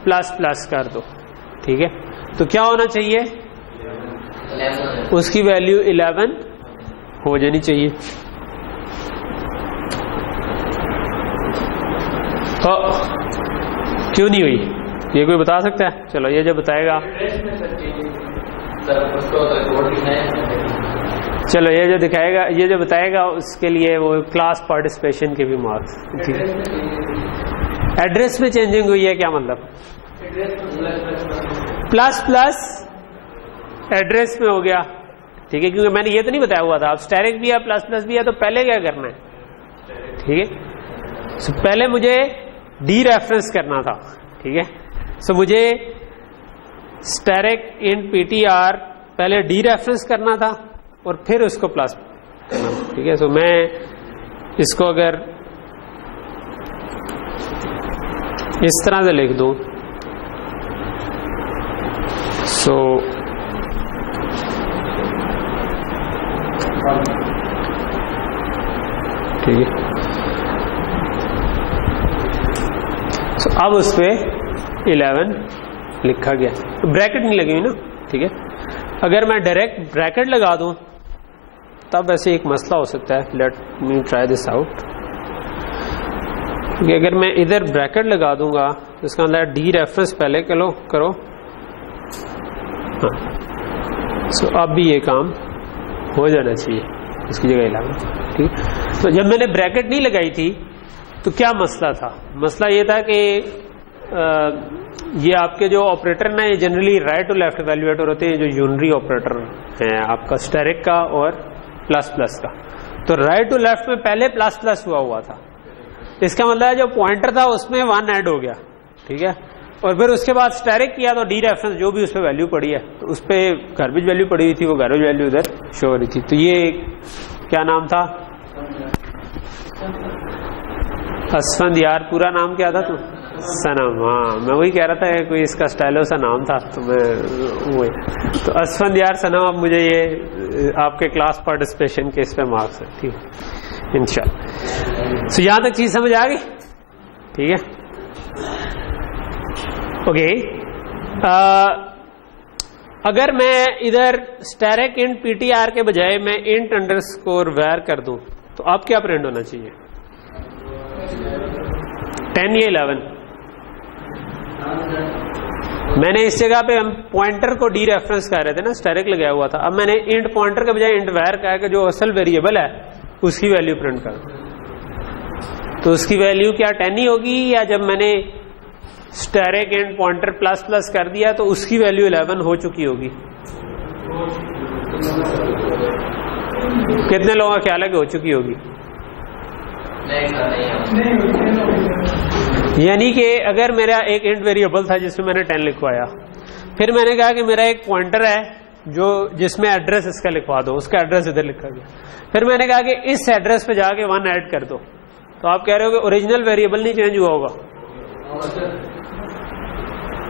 प्लस कर दो, ठीक है। तो क्या होना चाहिए, उसकी वैल्यू 11 हो जानी चाहिए। तो क्यों नहीं हुई, ये कोई बता सकता है? चलो ये जो बताएगा, सर उसको कोड दिखाएं। चलो ये जो दिखाएगा, ये जो बताएगा उसके लिए वो क्लास पार्टिसिपेशन के भी मार्क्स, ठीक है। एड्रेस में चेंजिंग हुई है, क्या मतलब? प्लस प्लस एड्रेस में हो गया, ठीक है, क्योंकि मैंने ये तो नहीं बताया हुआ था। अब स्टैरिक भी है प्लस प्लस भी है, तो पहले क्या करना है, ठीक है। सो पहले मुझे डी रेफरेंस करना था, ठीक है। सो मुझे स्टैरिक इन ptr पहले डी रेफरेंस करना था और फिर उसको प्लस करना, ठीक है। सो मैं इसको अगर इस तरह से लिख दूं, सो ठीक है। सो अब उस पे 11 लिखा गया, तो ब्रैकेट नहीं लगी हुई ना, ठीक है। अगर मैं डायरेक्ट ब्रैकेट लगा दूं तब ऐसे एक मसला हो सकता है। Let me try this out, क्योंकि अगर मैं इधर ब्रैकेट लगा दूंगा तो इसका मतलब डी रेफरेंस पहले करो हाँ। सो अब भी ये काम हो जाना चाहिए, इसकी जगह 11, ठीक। तो जब मैंने ब्रैकेट नहीं लगाई थी तो क्या मसला था? मसला ये था कि ये आपके जो ऑपरेटर ना, ये generally right to left evaluator होते हैं, जो यूनरी ऑपरेटर है आपका स्टैरिक का और प्लस प्लस का। तो राइट टू लेफ्ट में पहले प्लस प्लस हुआ था, इसका मतलब जो पॉइंटर था उसमें 1 ऐड हो गया, ठीक है। और फिर उसके बाद स्टैरिक किया तो डी रेफरेंस जो भी उस पर वैल्यू पड़ी है, तो उस पर गार्बेज वैल्यू पड़ी हुई थी, वो गार्बेज वैल्यू उधर शो हो रही थी। तो ये क्या नाम था? असफंदयार। पूरा नाम क्या था? तो सनम, हाँ मैं वही कह रहा था, कोई इसका स्टाइलो सा नाम था, तो मैं वही। तो असफंदयार सनम, अब मुझे ये आपके क्लास पार्टिसिपेशन के इस पे मार्क्स है, ठीक है, इंशाल्लाह। सो यहां तक चीज समझ आ गई, ठीक है, ओके। अगर मैं इधर स्टैरिक इंट ptr के बजाय मैं इंट अंडरस्कोर var कर दूं तो अब क्या प्रिंट होना चाहिए? 10 या 11? मैंने इस जगह पे हम पॉइंटर को डी रेफरेंस कर रहे थे ना, स्टैरिक लगाया हुआ था। अब मैंने इंट पॉइंटर के बजाय इंट var कहा कि जो असल वेरिएबल है उसकी वैल्यू प्रिंट कर, तो उसकी वैल्यू क्या 10 ही होगी, या जब मैंने asterisk int pointer plus plus कर दिया तो उसकी वैल्यू 11 हो चुकी होगी? कितने लोगों का ख्याल है कि हो चुकी होगी? यानी कि अगर मेरा एक इंट वेरिएबल था जिसमें मैंने 10 लिखवाया, फिर मैंने कहा कि मेरा एक पॉइंटर है जो जिसमें एड्रेस इसका लिखवा दो, उसका एड्रेस इधर लिखा गया, फिर मैंने कहा कि इस एड्रेस पे जाके 1 ऐड कर दो, तो आप कह रहे हो कि ओरिजिनल वेरिएबल नहीं चेंज हुआ होगा?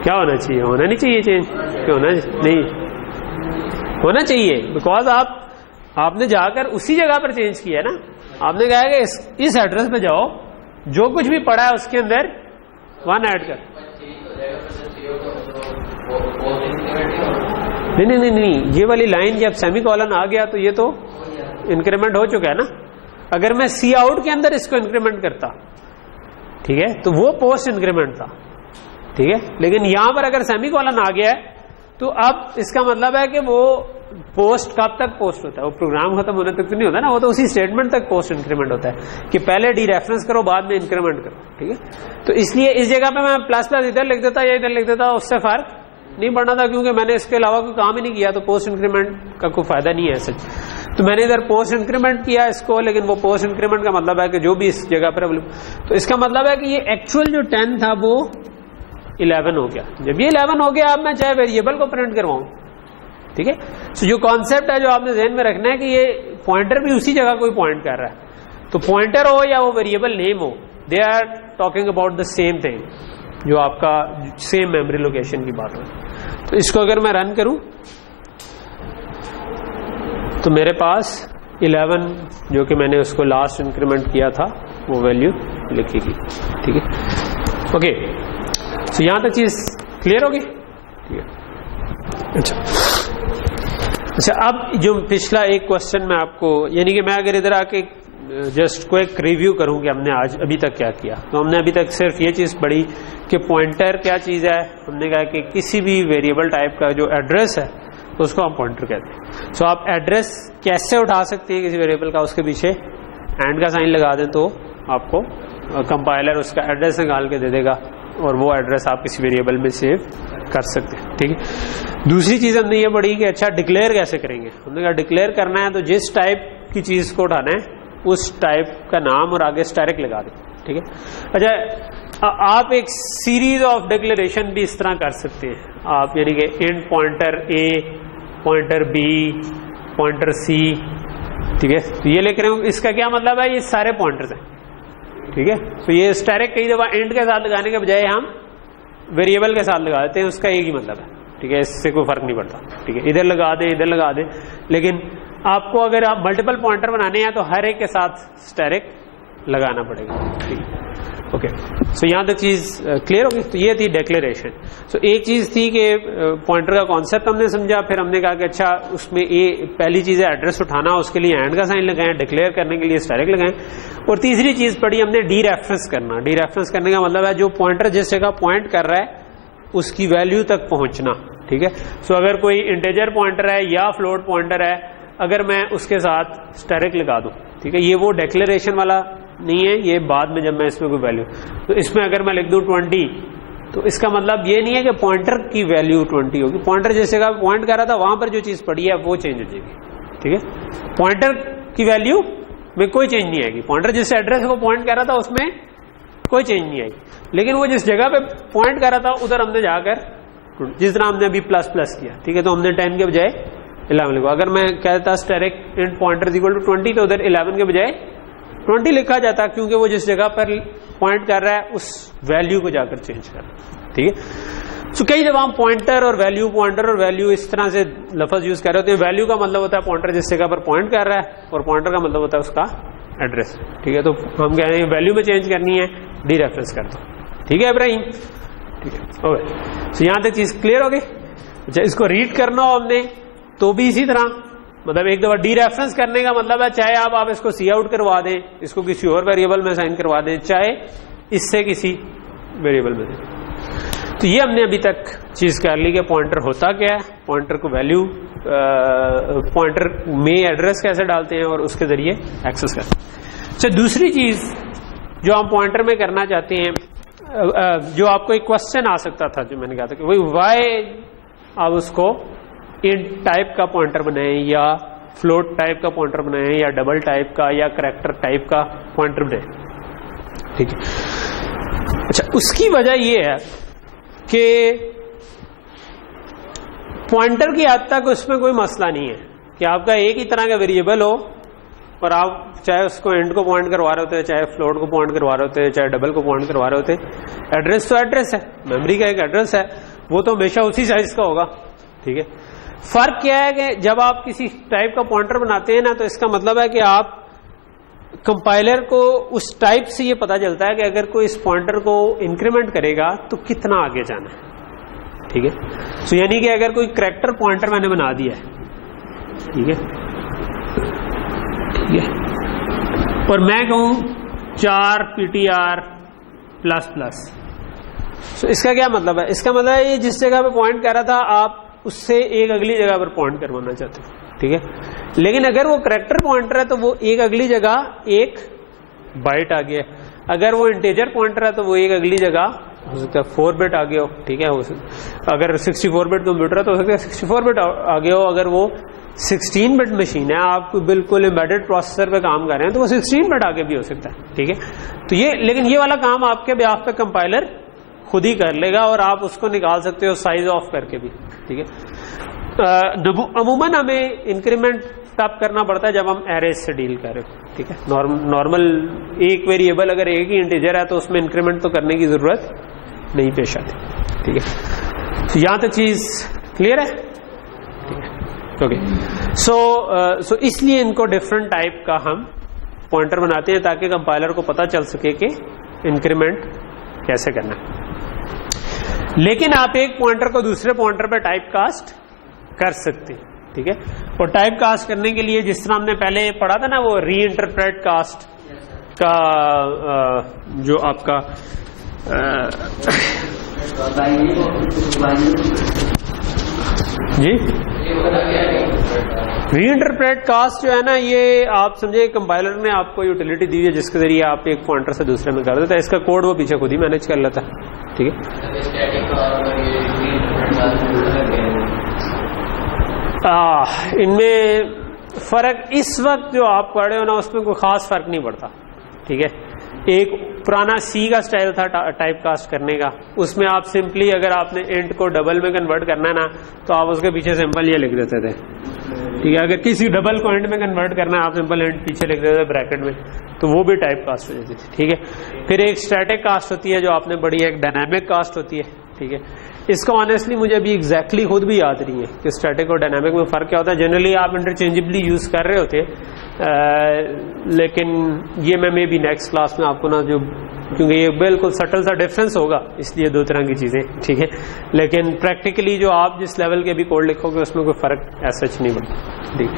क्या होना चाहिए? होना नहीं चाहिए चेंज, क्यों होना नहीं होना चाहिए? बिकॉज आपने जाकर उसी जगह पर चेंज किया ना। आपने कहा कि इस एड्रेस पे जाओ, जो कुछ भी पड़ा है उसके अंदर 1 ऐड कर। नहीं, ये वाली लाइन जब सेमीकोलन आ गया तो ये तो इंक्रीमेंट हो चुका है ना। अगर मैं सी आउट के अंदर इसको इंक्रीमेंट करता, ठीक है, तो वो पोस्ट इंक्रीमेंट था, ठीक है। लेकिन यहां पर अगर सेमीकोलन आ गया है तो अब इसका मतलब है कि वो पोस्ट कब तक पोस्ट होता है? वो प्रोग्राम खत्म होने तक तो नहीं होता ना, वो तो उसी स्टेटमेंट तक पोस्ट इंक्रीमेंट होता है कि पहले डी रेफरेंस करो बाद में इंक्रीमेंट करो, ठीक है। तो इसलिए इस जगह पे मैं प्लस प्लस इधर लिख देता या इधर लिख देता, उससे फर्क नहीं पड़ना था, क्योंकि मैंने इसके अलावा कोई काम ही नहीं किया, तो पोस्ट इंक्रीमेंट का कोई फायदा नहीं है सच। तो मैंने इधर पोस्ट इंक्रीमेंट किया इसको, लेकिन वो पोस्ट इंक्रीमेंट का मतलब है कि जो भी इस जगह पर अवेलेबल, तो इसका मतलब है कि ये एक्चुअल जो 10 था वो 11 हो गया। जब ये 11 हो गया, अब मैं चाहे वेरिएबल को प्रिंट करवाऊं, ठीक है। तो जो कॉन्सेप्ट है जो आपने ध्यान में रखना है कि ये पॉइंटर भी उसी जगह कोई पॉइंट कर रहा है, तो पॉइंटर हो या वो वेरिएबल नेम हो, they are talking about the same thing, जो आपका सेम मेमोरी लोकेशन की बात हो। तो इसको अगर मैं रन करूं तो मेरे पास 11 जो कि मैंने उसको लास्ट इंक्रीमेंट किया था वो वैल्यू लिखेगी, ठीक है, ओके। तो यहां तक चीज क्लियर होगी, ठीक है। अच्छा, अब जो पिछला एक क्वेश्चन मैं आपको, यानी कि मैं अगर इधर आके जस्ट क्विक रिव्यू करूं कि हमने आज अभी तक क्या किया, तो हमने अभी तक सिर्फ ये चीज पढ़ी कि पॉइंटर क्या चीज है। हमने कहा कि किसी भी वेरिएबल टाइप का जो एड्रेस है उसको हम पॉइंटर कहते हैं। सो आप एड्रेस कैसे उठा सकते हैं किसी वेरिएबल का, उसके पीछे एंड का साइन लगा दें तो आपको कंपाइलर उसका एड्रेस निकाल के दे देगा और वो एड्रेस आप किसी वेरिएबल में सेव कर सकते हैं। ठीक है। दूसरी चीज हमने ये पढ़ी कि अच्छा डिक्लेयर कैसे करेंगे। हमने कहा डिक्लेयर करना है तो जिस टाइप की चीज को उठाना है उस टाइप का नाम और आगे स्टैरिक लगा दें। ठीक है। अच्छा आप एक सीरीज ऑफ डिक्लेरेशन भी इस तरह कर सकते हैं आप, यानी कि इंट पॉइंटर ए, पॉइंटर बी, पॉइंटर सी। ठीक है। तो ये लेकर इसका क्या मतलब है, ये सारे पॉइंटर्स हैं। ठीक है। तो ये स्टैरिक कई दफा इंट के साथ लगाने के बजाय हम वेरिएबल के साथ लगा देते हैं, उसका एक ही मतलब है। ठीक है। इससे कोई फर्क नहीं पड़ता। ठीक है। इधर लगा दे इधर लगा दे, लेकिन आपको अगर आप मल्टीपल पॉइंटर बनाने हैं तो हर एक के साथ स्टैरिक लगाना पड़ेगा। ठीक है। ओके। सो यहां तक चीज क्लियर होगी। तो ये थी डिक्लेरेशन। सो एक चीज थी कि पॉइंटर का कॉन्सेप्ट हमने समझा, फिर हमने कहा कि अच्छा उसमें पहली चीज है एड्रेस उठाना, उसके लिए एंड का साइन लगाएं, डिक्लेयर करने के लिए स्टैरिक लगाएं। और तीसरी चीज पढ़ी हमने डी रेफरेंस करना। डी रेफरेंस करने का मतलब है जो पॉइंटर जिस जगह पॉइंट कर रहा है उसकी वैल्यू तक पहुंचना। ठीक है। सो अगर कोई इंटीजर पॉइंटर है या फ्लोट पॉइंटर है, अगर मैं उसके साथ स्टैरिक लगा दूं, ठीक है, ये वो डिक्लेरेशन वाला नहीं है, ये बाद में जब मैं इसमें कोई वैल्यू, तो इसमें अगर मैं लिख दूं 20, तो इसका मतलब ये नहीं है कि पॉइंटर की वैल्यू 20 होगी। पॉइंटर जिस जगह पॉइंट कर रहा था वहां पर जो चीज पड़ी है वो चेंज हो जाएगी। ठीक है। पॉइंटर की वैल्यू में कोई चेंज नहीं आएगी। पॉइंटर जिस एड्रेस को पॉइंट कर रहा था उसमें कोई चेंज नहीं आएगी, लेकिन वो जिस जगह पे पॉइंट कर रहा था उधर हमने जाकर, जिस तरह हमने अभी प्लस प्लस किया, ठीक है, तो हमने 10 के बजाय 11 लिखा। अगर मैं कहता asterisk int pointer equal to 20, तो उधर 11 के बजाय 20 लिखा जाता, क्योंकि वो जिस जगह पर पॉइंट कर रहा है उस वैल्यू को जाकर चेंज कर रहा है। ठीक है। सो कई जगह हम पॉइंटर और वैल्यू इस तरह से लफ्ज यूज कर रहे होते हैं। वैल्यू का मतलब होता है पॉइंटर जिस जगह पर पॉइंट कर रहा है, और पॉइंटर का मतलब होता है उसका एड्रेस। ठीक है। तो हम कह रहे हैं वैल्यू में चेंज करनी है, डी रेफरेंस कर दो। ठीक है इब्राहिम। ठीक है। ओके। सो यहां तक चीज क्लियर हो गई। अच्छा, इसको रीड करना हो हमने तो भी इसी तरह, मतलब एक दफा डी रेफरेंस करने का मतलब है चाहे आप इसको सी आउट करवा दें, इसको किसी और वेरिएबल में साइन करवा दें, चाहे इससे किसी वेरिएबल में दें। तो ये हमने अभी तक चीज कर ली कि पॉइंटर होता क्या है, पॉइंटर को वैल्यू पॉइंटर में एड्रेस कैसे डालते हैं और उसके जरिए एक्सेस करते हैं। अच्छा, दूसरी चीज जो हम पॉइंटर में करना चाहते हैं, जो आपको एक क्वेश्चन आ सकता था, जो मैंने कहा था कि भाई वाई आप उसको इंट टाइप का पॉइंटर बनाएं या फ्लोट टाइप का पॉइंटर बनाएं या डबल टाइप का या करैक्टर टाइप का पॉइंटर बनाएं। ठीक है। अच्छा, उसकी वजह यह है कि पॉइंटर की हद तक उसमें कोई मसला नहीं है कि आपका एक ही तरह का वेरिएबल हो और आप चाहे उसको एंड को पॉइंट करवा रहे होते हैं, चाहे फ्लोट को पॉइंट करवा रहे होते हैं, चाहे डबल को पॉइंट करवा रहे होते हैं। एड्रेस तो एड्रेस है, मेमोरी का एक एड्रेस है, वो तो हमेशा उसी साइज का होगा। ठीक है। फर्क क्या है कि जब आप किसी टाइप का पॉइंटर बनाते हैं ना, तो इसका मतलब है कि आप कंपाइलर को उस टाइप से ये पता चलता है कि अगर कोई इस पॉइंटर को इंक्रीमेंट करेगा तो कितना आगे जाना है। ठीक है। सो यानी कि अगर कोई करैक्टर पॉइंटर मैंने बना दिया है, ठीक है, ठीक है, और मैं कहूं 4 PTR प्लस प्लस, तो इसका क्या मतलब है? इसका मतलब है ये जिस जगह पे पॉइंट कर रहा था आप उससे एक अगली जगह पर पॉइंट करवाना चाहते हो। ठीक है। लेकिन अगर वो करैक्टर पॉइंटर है तो वो एक अगली जगह एक बाइट आ गया, अगर वो इंटीजर पॉइंटर है तो वो एक अगली जगह हो सकता है 4 बिट आ गया हो। ठीक है। अगर 64 बिट कंप्यूटर है तो हो सकता है 64 बिट आ गया हो। अगर वो 16 बिट मशीन है, आप बिल्कुल एम्बेडेड प्रोसेसर पे काम कर रहे हैं, तो वो 16 बिट आगे भी हो सकता है। ठीक है। तो ये, लेकिन ये वाला काम आपके बेहाफ पे कंपाइलर खुद ही कर लेगा और आप उसको निकाल सकते हो साइज ऑफ करके भी। ठीक है। अमूमन हमें इंक्रीमेंट तब करना पड़ता है जब हम एरेज से डील कर रहे हो। ठीक है। नॉर्मल एक वेरिएबल अगर एक ही इंटीजर है तो उसमें इंक्रीमेंट तो करने की जरूरत नहीं पेश आती। ठीक है। तो यहां तक चीज क्लियर है। ठीक है। ओके। सो इसलिए इनको डिफरेंट टाइप का हम पॉइंटर बनाते हैं ताकि कंपाइलर को पता चल सके कि इंक्रीमेंट कैसे करना है। लेकिन आप एक पॉइंटर को दूसरे पॉइंटर पे टाइप कास्ट कर सकते हैं। ठीक है। और टाइप कास्ट करने के लिए जिस तरह हमने पहले पढ़ा था ना, वो री इंटरप्रेट कास्ट का जो आपका जी रीइंटरप्रेट कास्ट जो है ना, ये आप समझे कंपाइलर ने आपको यूटिलिटी दी है जिसके जरिए आप एक पॉइंटर से दूसरे में कर देते हैं। इसका कोड वो पीछे खुद ही मैनेज कर लेता है। ठीक है, इनमें फर्क इस वक्त जो आप पढ़ रहे हो ना, उसमें कोई खास फर्क नहीं पड़ता। ठीक है, एक पुराना सी का स्टाइल था टाइप कास्ट करने का, उसमें आप सिंपली अगर आपने इंट को डबल में कन्वर्ट करना है ना, तो आप उसके पीछे सिंपल ये लिख देते थे। ठीक है, अगर किसी डबल को इंट में कन्वर्ट करना है, आप सिंपल इंट पीछे लिख देते थे ब्रैकेट में, तो वो भी टाइप कास्ट हो जाती थी। ठीक है, फिर एक स्टैटिक कास्ट होती है जो आपने बड़ी, एक डायनामिक कास्ट होती है। ठीक है, इसका ऑनेस्टली मुझे अभी एग्जैक्टली खुद भी याद नहीं है कि स्टैटिक और डायनामिक में फर्क क्या होता है। जनरली आप इंटरचेंजेबली यूज कर रहे होते, लेकिन ये मैं मे बी नेक्स्ट क्लास में आपको ना, जो क्योंकि ये बिल्कुल सटल सा डिफरेंस होगा, इसलिए दो तरह की चीजें। ठीक है, लेकिन प्रैक्टिकली जो आप जिस लेवल के भी कोड लिखोगे उसमें कोई फर्क ऐसा नहीं बनता। ठीक,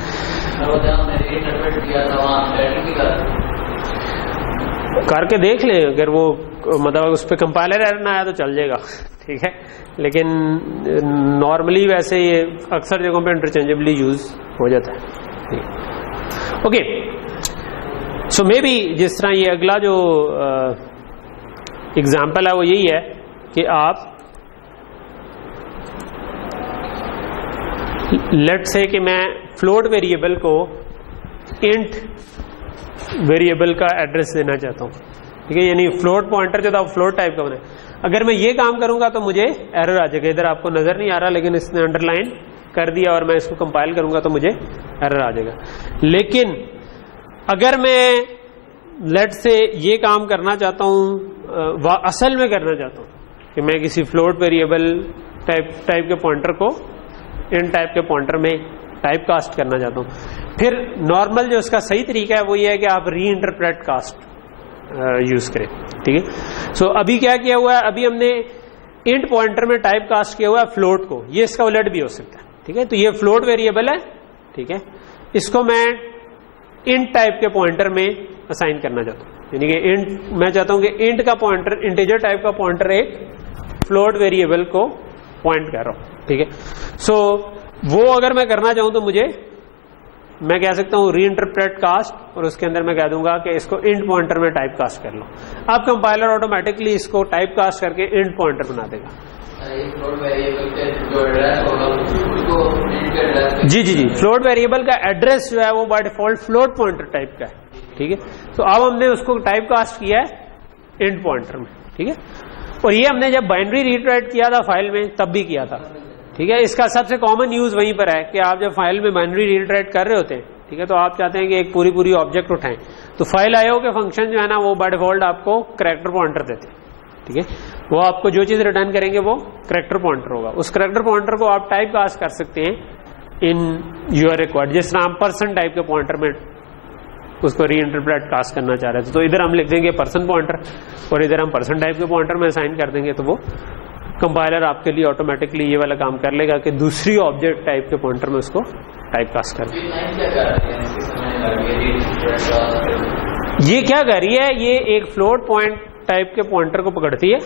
करके देख लें, अगर वो मतलब उस पर कंपाइलर एरर ना आया तो चल जाएगा। ठीक है, लेकिन नॉर्मली वैसे ये अक्सर जगहों पे इंटरचेंजेबली यूज हो जाता है। ओके, सो मे बी जिस तरह ये अगला जो एग्जाम्पल है वो यही है कि आप लेट से कि मैं फ्लोट वेरिएबल को इंट वेरिएबल का एड्रेस देना चाहता हूं। ठीक है, यानी फ्लोट पॉइंटर जो था फ्लोट टाइप का बना। अगर मैं ये काम करूंगा तो मुझे एरर आ जाएगा। इधर आपको नजर नहीं आ रहा, लेकिन इसने अंडरलाइन कर दिया और मैं इसको कंपाइल करूंगा तो मुझे एरर आ जाएगा। लेकिन अगर मैं लेट से ये काम करना चाहता हूं, असल में करना चाहता हूं कि मैं किसी फ्लोट वेरिएबल टाइप के पॉइंटर को इन टाइप के पॉइंटर में टाइप कास्ट करना चाहता हूं, फिर नॉर्मल जो इसका सही तरीका है वो ये है कि आप री इंटरप्रेट कास्ट यूज करें। ठीक है, सो अभी क्या किया हुआ है, अभी हमने इंट पॉइंटर में टाइप कास्ट किया हुआ है फ्लोट को, ये इसका उलट भी हो सकता है। ठीक है, तो ये फ्लोट वेरिएबल है। ठीक है, इसको मैं इंट टाइप के पॉइंटर में असाइन करना चाहता हूं, यानी कि इंट, मैं चाहता हूं कि इंट का पॉइंटर, इंटीजर टाइप का पॉइंटर एक फ्लोट वेरिएबल को पॉइंट कर रहा हूं। ठीक है, सो वो अगर मैं करना चाहूं तो मुझे, मैं कह सकता हूं री इंटरप्रेट कास्ट, और उसके अंदर मैं कह दूंगा कि इसको इंट पॉइंटर में टाइप कास्ट कर लो। अब कंपाइलर ऑटोमेटिकली इसको टाइप कास्ट करके इंट पॉइंटर बना देगा। जी जी जी, फ्लोट वेरिएबल का एड्रेस जो है वो by default float pointer type का है। ठीक है, तो अब हमने उसको टाइप कास्ट किया है इंट पॉइंटर में। ठीक है, और ये हमने जब बाइनरी रीड राइट किया था फाइल में तब भी किया था। ठीक है, इसका सबसे कॉमन यूज वहीं पर है कि आप जब फाइल में बाइनरी रीड राइट कर रहे होते हैं, ठीक है, तो आप चाहते हैं कि एक पूरी ऑब्जेक्ट उठाएं, तो फाइल आईओ के फंक्शन जो है ना वो बाय डिफॉल्ट आपको कैरेक्टर पॉइंटर देते हैं। ठीक है, वो आपको जो चीज रिटर्न करेंगे वो कैरेक्टर पॉइंटर होगा। उस कैरेक्टर पॉइंटर को आप टाइप कास्ट कर सकते हैं इन यूर रिक्वायर्ड, जिस तरह हम पर्सन टाइप के पॉइंटर में उसको री इंटरप्रेट कास्ट करना चाह रहे थे, तो इधर हम लिख देंगे पर्सन पॉइंटर और इधर हम पर्सन टाइप के पॉइंटर में असाइन कर देंगे, तो वो कंपाइलर आपके लिए ऑटोमेटिकली ये वाला काम कर लेगा कि दूसरी ऑब्जेक्ट टाइप के पॉइंटर में उसको टाइप कास्ट कर। ये क्या कर रही है, ये एक फ्लोट पॉइंट टाइप के पॉइंटर को पकड़ती है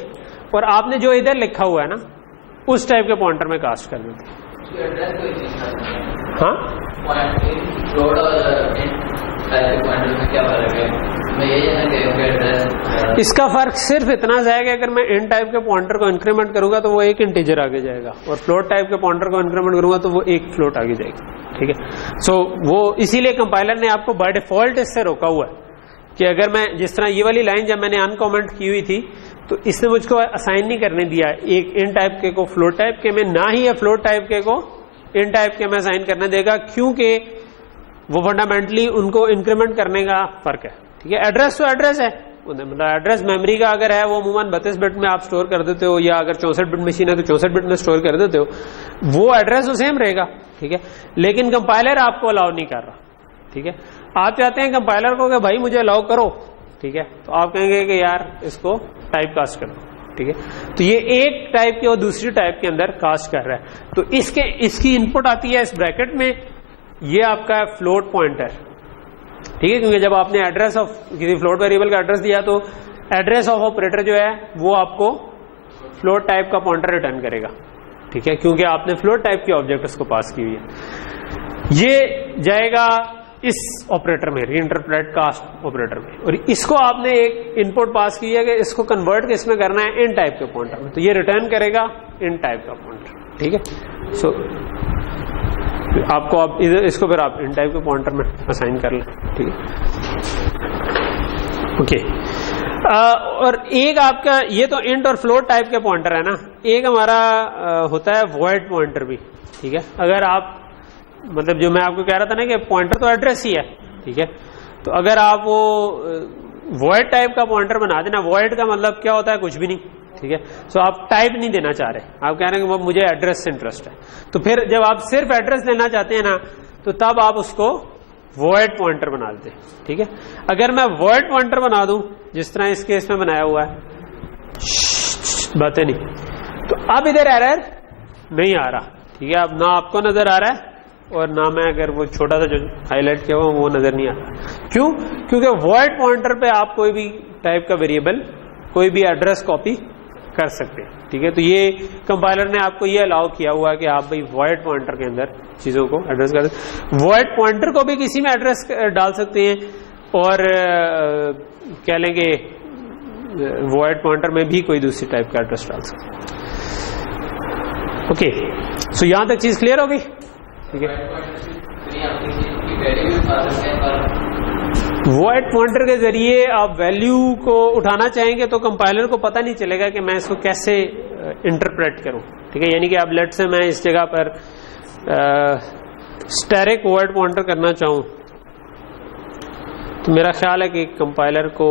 और आपने जो इधर लिखा हुआ है ना उस टाइप के पॉइंटर में कास्ट कर देती है। हाँ, इसका फर्क सिर्फ इतना सा है कि अगर मैं इन टाइप के पॉइंटर को इंक्रीमेंट करूंगा तो वो एक इंटीजर आगे जाएगा, और फ्लोट टाइप के पॉइंटर को इंक्रीमेंट करूंगा तो वो एक फ्लोट आगे जाएगी। ठीक है, सो वो इसीलिए कंपाइलर ने आपको बाय डिफॉल्ट इससे रोका हुआ है कि अगर मैं, जिस तरह ये वाली लाइन जब मैंने अनकॉमेंट की हुई थी तो इसने मुझको असाइन नहीं करने दिया एक इन टाइप के को फ्लोट टाइप के में, ना ही है फ्लोट टाइप के को इन टाइप के में असाइन करने देगा, क्योंकि वो फंडामेंटली उनको इंक्रीमेंट करने का फर्क है। ठीक है, एड्रेस तो एड्रेस है, मतलब एड्रेस मेमोरी का अगर है वो अमूमन 32 बिट में आप स्टोर कर देते हो, या अगर 64 बिट मशीन है तो 64 बिट में स्टोर कर देते हो, वो एड्रेस तो सेम रहेगा। ठीक है, लेकिन कंपाइलर आपको अलाउ नहीं कर रहा। ठीक है, आप चाहते हैं कंपाइलर को कि भाई मुझे अलाउ करो, ठीक है, तो आप कहेंगे कि यार इसको टाइप कास्ट करो। ठीक है, तो ये एक टाइप के और दूसरी टाइप के अंदर कास्ट कर रहा है, तो इसकी इनपुट आती है इस ब्रैकेट में, ये आपका है फ्लोट पॉइंटर। ठीक है, क्योंकि जब आपने एड्रेस ऑफ किसी फ्लोट वेरिएबल का एड्रेस दिया तो एड्रेस ऑफ ऑपरेटर जो है वो आपको फ्लोट टाइप का पॉइंटर रिटर्न करेगा। ठीक है, क्योंकि आपने फ्लोट टाइप की ऑब्जेक्ट उसको पास की हुई है। ये जाएगा इस ऑपरेटर में, रीइंटरप्रेट कास्ट ऑपरेटर में, और इसको आपने एक इनपुट पास की है कि इसको कन्वर्ट किसमें करना है, इन टाइप के पॉइंटर में, तो ये रिटर्न करेगा इन टाइप का पॉइंटर। ठीक है, सो आपको आप इसको फिर आप इन टाइप के पॉइंटर में असाइन कर लें। ठीक है, ओके। और एक आपका ये तो इंट और फ्लोट टाइप के पॉइंटर है ना, एक हमारा होता है वॉइड पॉइंटर भी। ठीक है, अगर आप मतलब जो मैं आपको कह रहा था ना कि पॉइंटर तो एड्रेस ही है, ठीक है, तो अगर आप वो वॉइड टाइप का पॉइंटर बना देना, वॉइड का मतलब क्या होता है, कुछ भी नहीं। ठीक है, सो आप टाइप नहीं देना चाह रहे, आप कह रहे हैं कि मुझे एड्रेस से इंटरेस्ट है, तो फिर जब आप सिर्फ एड्रेस लेना चाहते हैं ना, तो तब आप उसको वॉइड पॉइंटर बना देते हैं। ठीक है, अगर मैं वॉइड पॉइंटर बना दूं जिस तरह इस केस में बनाया हुआ है, बातें नहीं, तो अब इधर एरर नहीं आ रहा। ठीक है, अब ना आपको नजर आ रहा है और ना मैं अगर वो छोटा सा जो हाईलाइट किया हुआ वो नजर नहीं आ रहा। क्यों? क्योंकि वॉइड पॉइंटर पे आप कोई भी टाइप का वेरिएबल, कोई भी एड्रेस कॉपी कर सकते हैं। ठीक है, तो ये कंपाइलर ने आपको ये अलाउ किया हुआ है कि आप भाई वॉइड पॉइंटर के अंदर चीजों को एड्रेस कर सकते। वॉइड पॉइंटर को भी किसी में एड्रेस डाल सकते हैं, और कह लेंगे वॉइड पॉइंटर में भी कोई दूसरी टाइप का एड्रेस डाल सकते हैं। ओके, सो यहां तक चीज क्लियर हो गई। ठीक है, वॉइड पॉइंटर के जरिए आप वैल्यू को उठाना चाहेंगे तो कंपाइलर को पता नहीं चलेगा कि मैं इसको कैसे इंटरप्रेट करूं। ठीक है, यानी कि अब लेट से मैं इस जगह पर स्टैटिक वॉइड पॉइंटर करना चाहूं, तो मेरा ख्याल है कि कंपाइलर को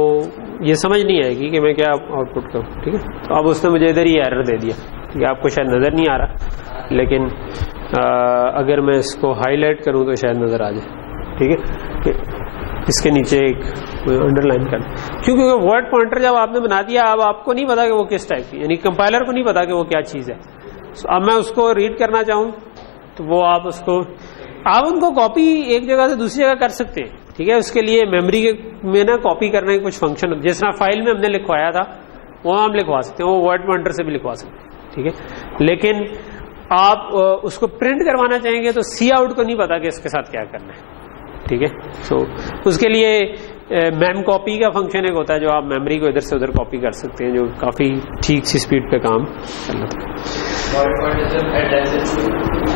ये समझ नहीं आएगी कि मैं क्या आउटपुट करूं। ठीक है, तो अब उसने मुझे इधर ही एरर दे दिया। ठीक है, आपको शायद नजर नहीं आ रहा, लेकिन अगर मैं इसको हाईलाइट करूं तो शायद नजर आ जाए। ठीक है, इसके नीचे एक अंडरलाइन कर, क्योंकि वर्ड पॉइंटर जब आपने बना दिया, अब आपको नहीं पता कि वो किस टाइप की, यानी कंपाइलर को नहीं पता कि वो क्या चीज है। अब मैं उसको रीड करना चाहूं तो वो आप उनको कॉपी एक जगह से दूसरी जगह कर सकते हैं। ठीक है, उसके लिए मेमोरी में ना कॉपी करने के कुछ फंक्शन, जिस तरह फाइल में हमने लिखवाया था वो हम लिखवा सकते हैं, वो वर्ड पॉइंटर से भी लिखवा सकते हैं। ठीक है, लेकिन आप उसको प्रिंट करवाना चाहेंगे तो सी आउट को नहीं पता कि इसके साथ क्या करना है। ठीक है, सो उसके लिए मेम कॉपी का फंक्शन एक होता है, जो आप मेमोरी को इधर से उधर कॉपी कर सकते हैं, जो काफी ठीक सी स्पीड पे काम कर लेता है।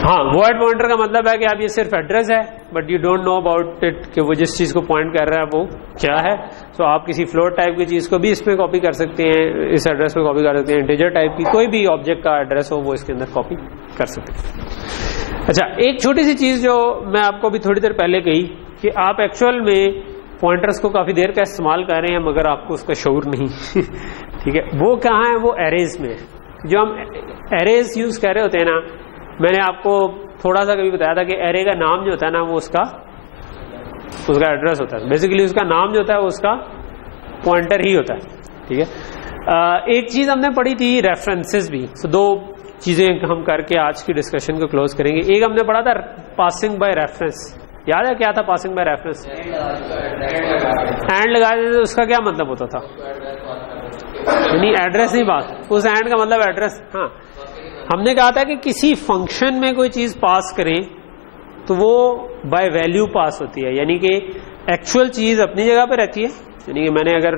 हाँ, वर्ड पॉइंटर का मतलब है कि आप ये सिर्फ एड्रेस है, but you don't know about it कि वो जिस चीज को पॉइंट कर रहा है वो क्या है। सो आप किसी फ्लोट टाइप की चीज को भी इसमें कॉपी कर सकते हैं, इस एड्रेस पे कॉपी कर सकते हैं, इंटीजर टाइप की कोई भी ऑब्जेक्ट का एड्रेस हो वो इसके अंदर कॉपी कर सकते हैं। अच्छा, एक छोटी सी चीज जो मैं आपको भी थोड़ी देर पहले कही कि आप एक्चुअल में पॉइंटर्स को काफी देर का इस्तेमाल कर रहे हैं मगर आपको उसका शऊर नहीं। ठीक है, वो कहाँ है, वो एरेज में है। जो हम एरेज यूज कर रहे होते हैं ना, मैंने आपको थोड़ा सा कभी बताया था कि एरे का नाम जो होता है ना वो उसका एड्रेस होता है। बेसिकली उसका नाम जो होता है वो उसका पॉइंटर ही होता है। ठीक है, एक चीज हमने पढ़ी थी रेफरेंसेस भी। तो दो चीजें हम करके आज की डिस्कशन को क्लोज करेंगे। एक हमने पढ़ा था पासिंग बाय रेफरेंस, याद है क्या था पासिंग बाय रेफरेंस? एंड लगा देते तो उसका क्या मतलब होता था, यानी एड्रेस नहीं बात, उस एंड का मतलब एड्रेस। हाँ, हमने कहा था कि किसी फंक्शन में कोई चीज पास करें तो वो बाय वैल्यू पास होती है, यानी कि एक्चुअल चीज अपनी जगह पे रहती है। यानी कि मैंने अगर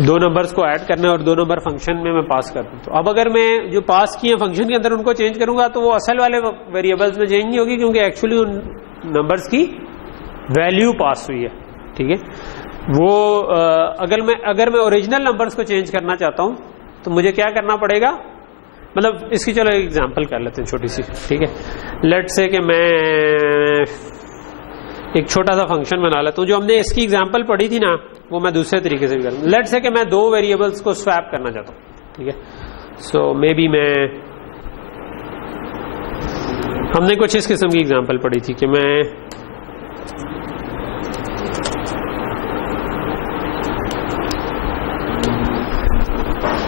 दो नंबर्स को ऐड करना है और दो नंबर फंक्शन में मैं पास कर दूं, तो अब अगर मैं जो पास किए फंक्शन के अंदर उनको चेंज करूंगा तो वो असल वाले वेरिएबल्स में चेंज नहीं होगी, क्योंकि एक्चुअली उन नंबर्स की वैल्यू पास हुई है। ठीक है, वो अगर मैं ओरिजिनल नंबर्स को चेंज करना चाहता हूं तो मुझे क्या करना पड़ेगा, मतलब इसकी चलो एग्जांपल कर लेते हैं छोटी सी। ठीक है, लेट्स से कि मैं एक छोटा सा फंक्शन बना लेता हूं, जो हमने इसकी एग्जांपल पढ़ी थी ना वो मैं दूसरे तरीके से भी करूँ। लेट्स से कि मैं दो वेरिएबल्स को स्वैप करना चाहता हूं। ठीक है, सो मे बी हमने कुछ इस किस्म की एग्जांपल पढ़ी थी कि मैं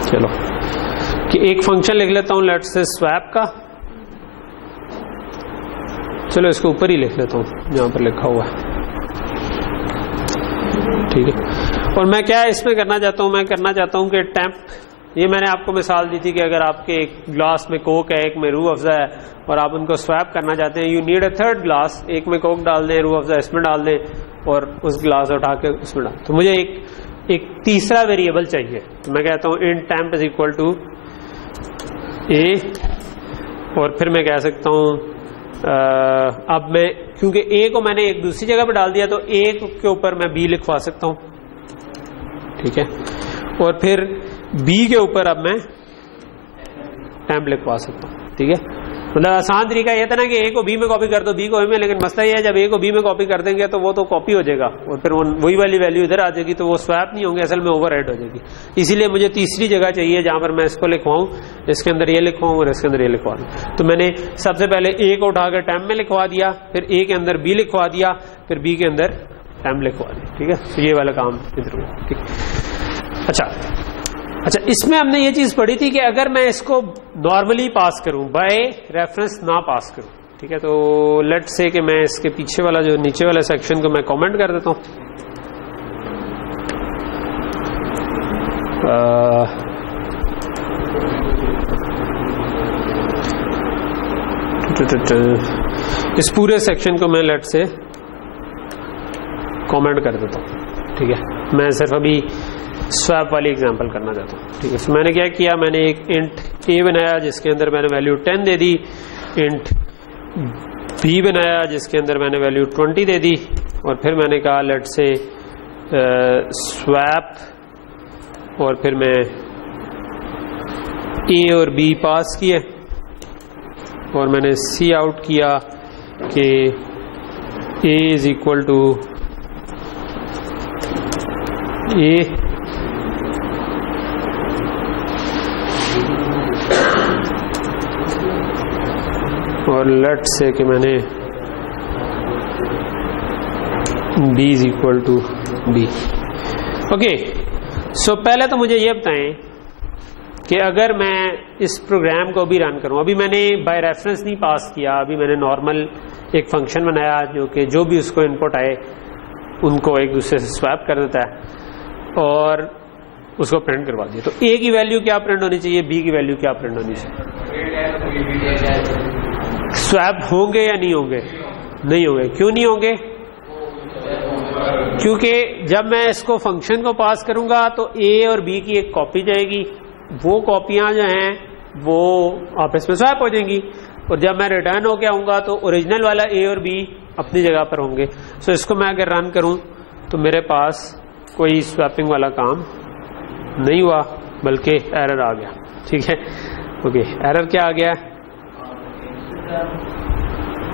चलो कि एक फंक्शन लिख लेता हूं लेट्स से स्वैप का, चलो इसको ऊपर ही लिख लेता हूं जहां पर लिखा हुआ है। ठीक है, और मैं क्या इसमें करना चाहता हूं, मैं करना चाहता हूं कि टेम्प ये मैंने आपको मिसाल दी थी कि अगर आपके एक ग्लास में कोक है, एक में रूह अफ़ज़ा है, और आप उनको स्वैप करना चाहते हैं, you need a third glass, एक में कोक डाल दें, रूह अफ़ज़ा इसमें डाल दें और उस ग्लास उठा के उसमें डाल, तो मुझे एक तीसरा वेरिएबल चाहिए। तो मैं कहता हूँ int temp is equal to a, और फिर मैं कह सकता हूँ अब मैं, क्योंकि ए को मैंने एक दूसरी जगह पर डाल दिया, तो ए के ऊपर मैं बी लिखवा सकता हूँ, ठीक है, और फिर बी के ऊपर अब मैं टेम्प लिखवा सकता हूँ, ठीक है। मतलब आसान तरीका ये था ना कि ए को बी में कॉपी कर दो, बी को ए में, लेकिन मसला ये है जब ए को बी में कॉपी कर देंगे तो वो तो कॉपी हो जाएगा और फिर वही वाली वैल्यू इधर आ जाएगी, तो वो स्वैप नहीं होंगे, असल में ओवरराइड हो जाएगी। इसीलिए मुझे तीसरी जगह चाहिए जहां पर मैं इसको लिखवाऊं, इसके अंदर ये लिखवाऊं और इसके अंदर ये लिखवा दूं। तो मैंने सबसे पहले ए को उठाकर टेम्प में लिखवा दिया, फिर ए के अंदर बी लिखवा दिया, फिर बी के अंदर टेम्प लिखवा दिया, ठीक है। तो ये वाला काम इधर हुआ, ठीक। अच्छा, इसमें हमने ये चीज पढ़ी थी कि अगर मैं इसको नॉर्मली पास करूं, बाय रेफरेंस ना पास करूं, ठीक है, तो लेट्स से कि मैं इसके पीछे वाला जो नीचे वाला सेक्शन को मैं कमेंट कर देता हूं। इस पूरे सेक्शन को मैं लेट्स से कमेंट कर देता हूं, ठीक है। मैं सिर्फ अभी स्वैप वाली एग्जांपल करना चाहता हूँ, ठीक है। तो मैंने क्या किया, मैंने एक इंट ए बनाया जिसके अंदर मैंने वैल्यू 10 दे दी, इंट बी बनाया जिसके अंदर मैंने वैल्यू 20 दे दी, और फिर मैंने कहा लेट से स्वैप, और फिर मैं ए और बी पास किए, और मैंने सी आउट किया कि a is equal to a, और लेट से कि मैंने b is equal to b. Okay, so पहले तो मुझे ये बताएं कि अगर मैं इस प्रोग्राम को भी रन करूं, अभी मैंने बाय रेफरेंस नहीं पास किया, अभी मैंने नॉर्मल एक फंक्शन बनाया जो कि जो भी उसको इनपुट आए उनको एक दूसरे से स्वैप कर देता है और उसको प्रिंट करवा दिया। तो ए की वैल्यू क्या प्रिंट होनी चाहिए, बी की वैल्यू क्या प्रिंट होनी चाहिए। स्वैप होंगे या नहीं होंगे? नहीं होंगे। क्यों नहीं होंगे? क्योंकि जब मैं इसको फंक्शन को पास करूंगा तो ए और बी की एक कॉपी जाएगी, वो कॉपियां जो हैं वो आपस में स्वैप हो जाएंगी, और जब मैं रिटर्न होके आऊंगा तो ओरिजिनल वाला ए और बी अपनी जगह पर होंगे। सो इसको मैं अगर रन करूं तो मेरे पास कोई स्वैपिंग वाला काम नहीं हुआ, बल्कि एरर आ गया, ठीक है। ओके, एरर क्या आ गया?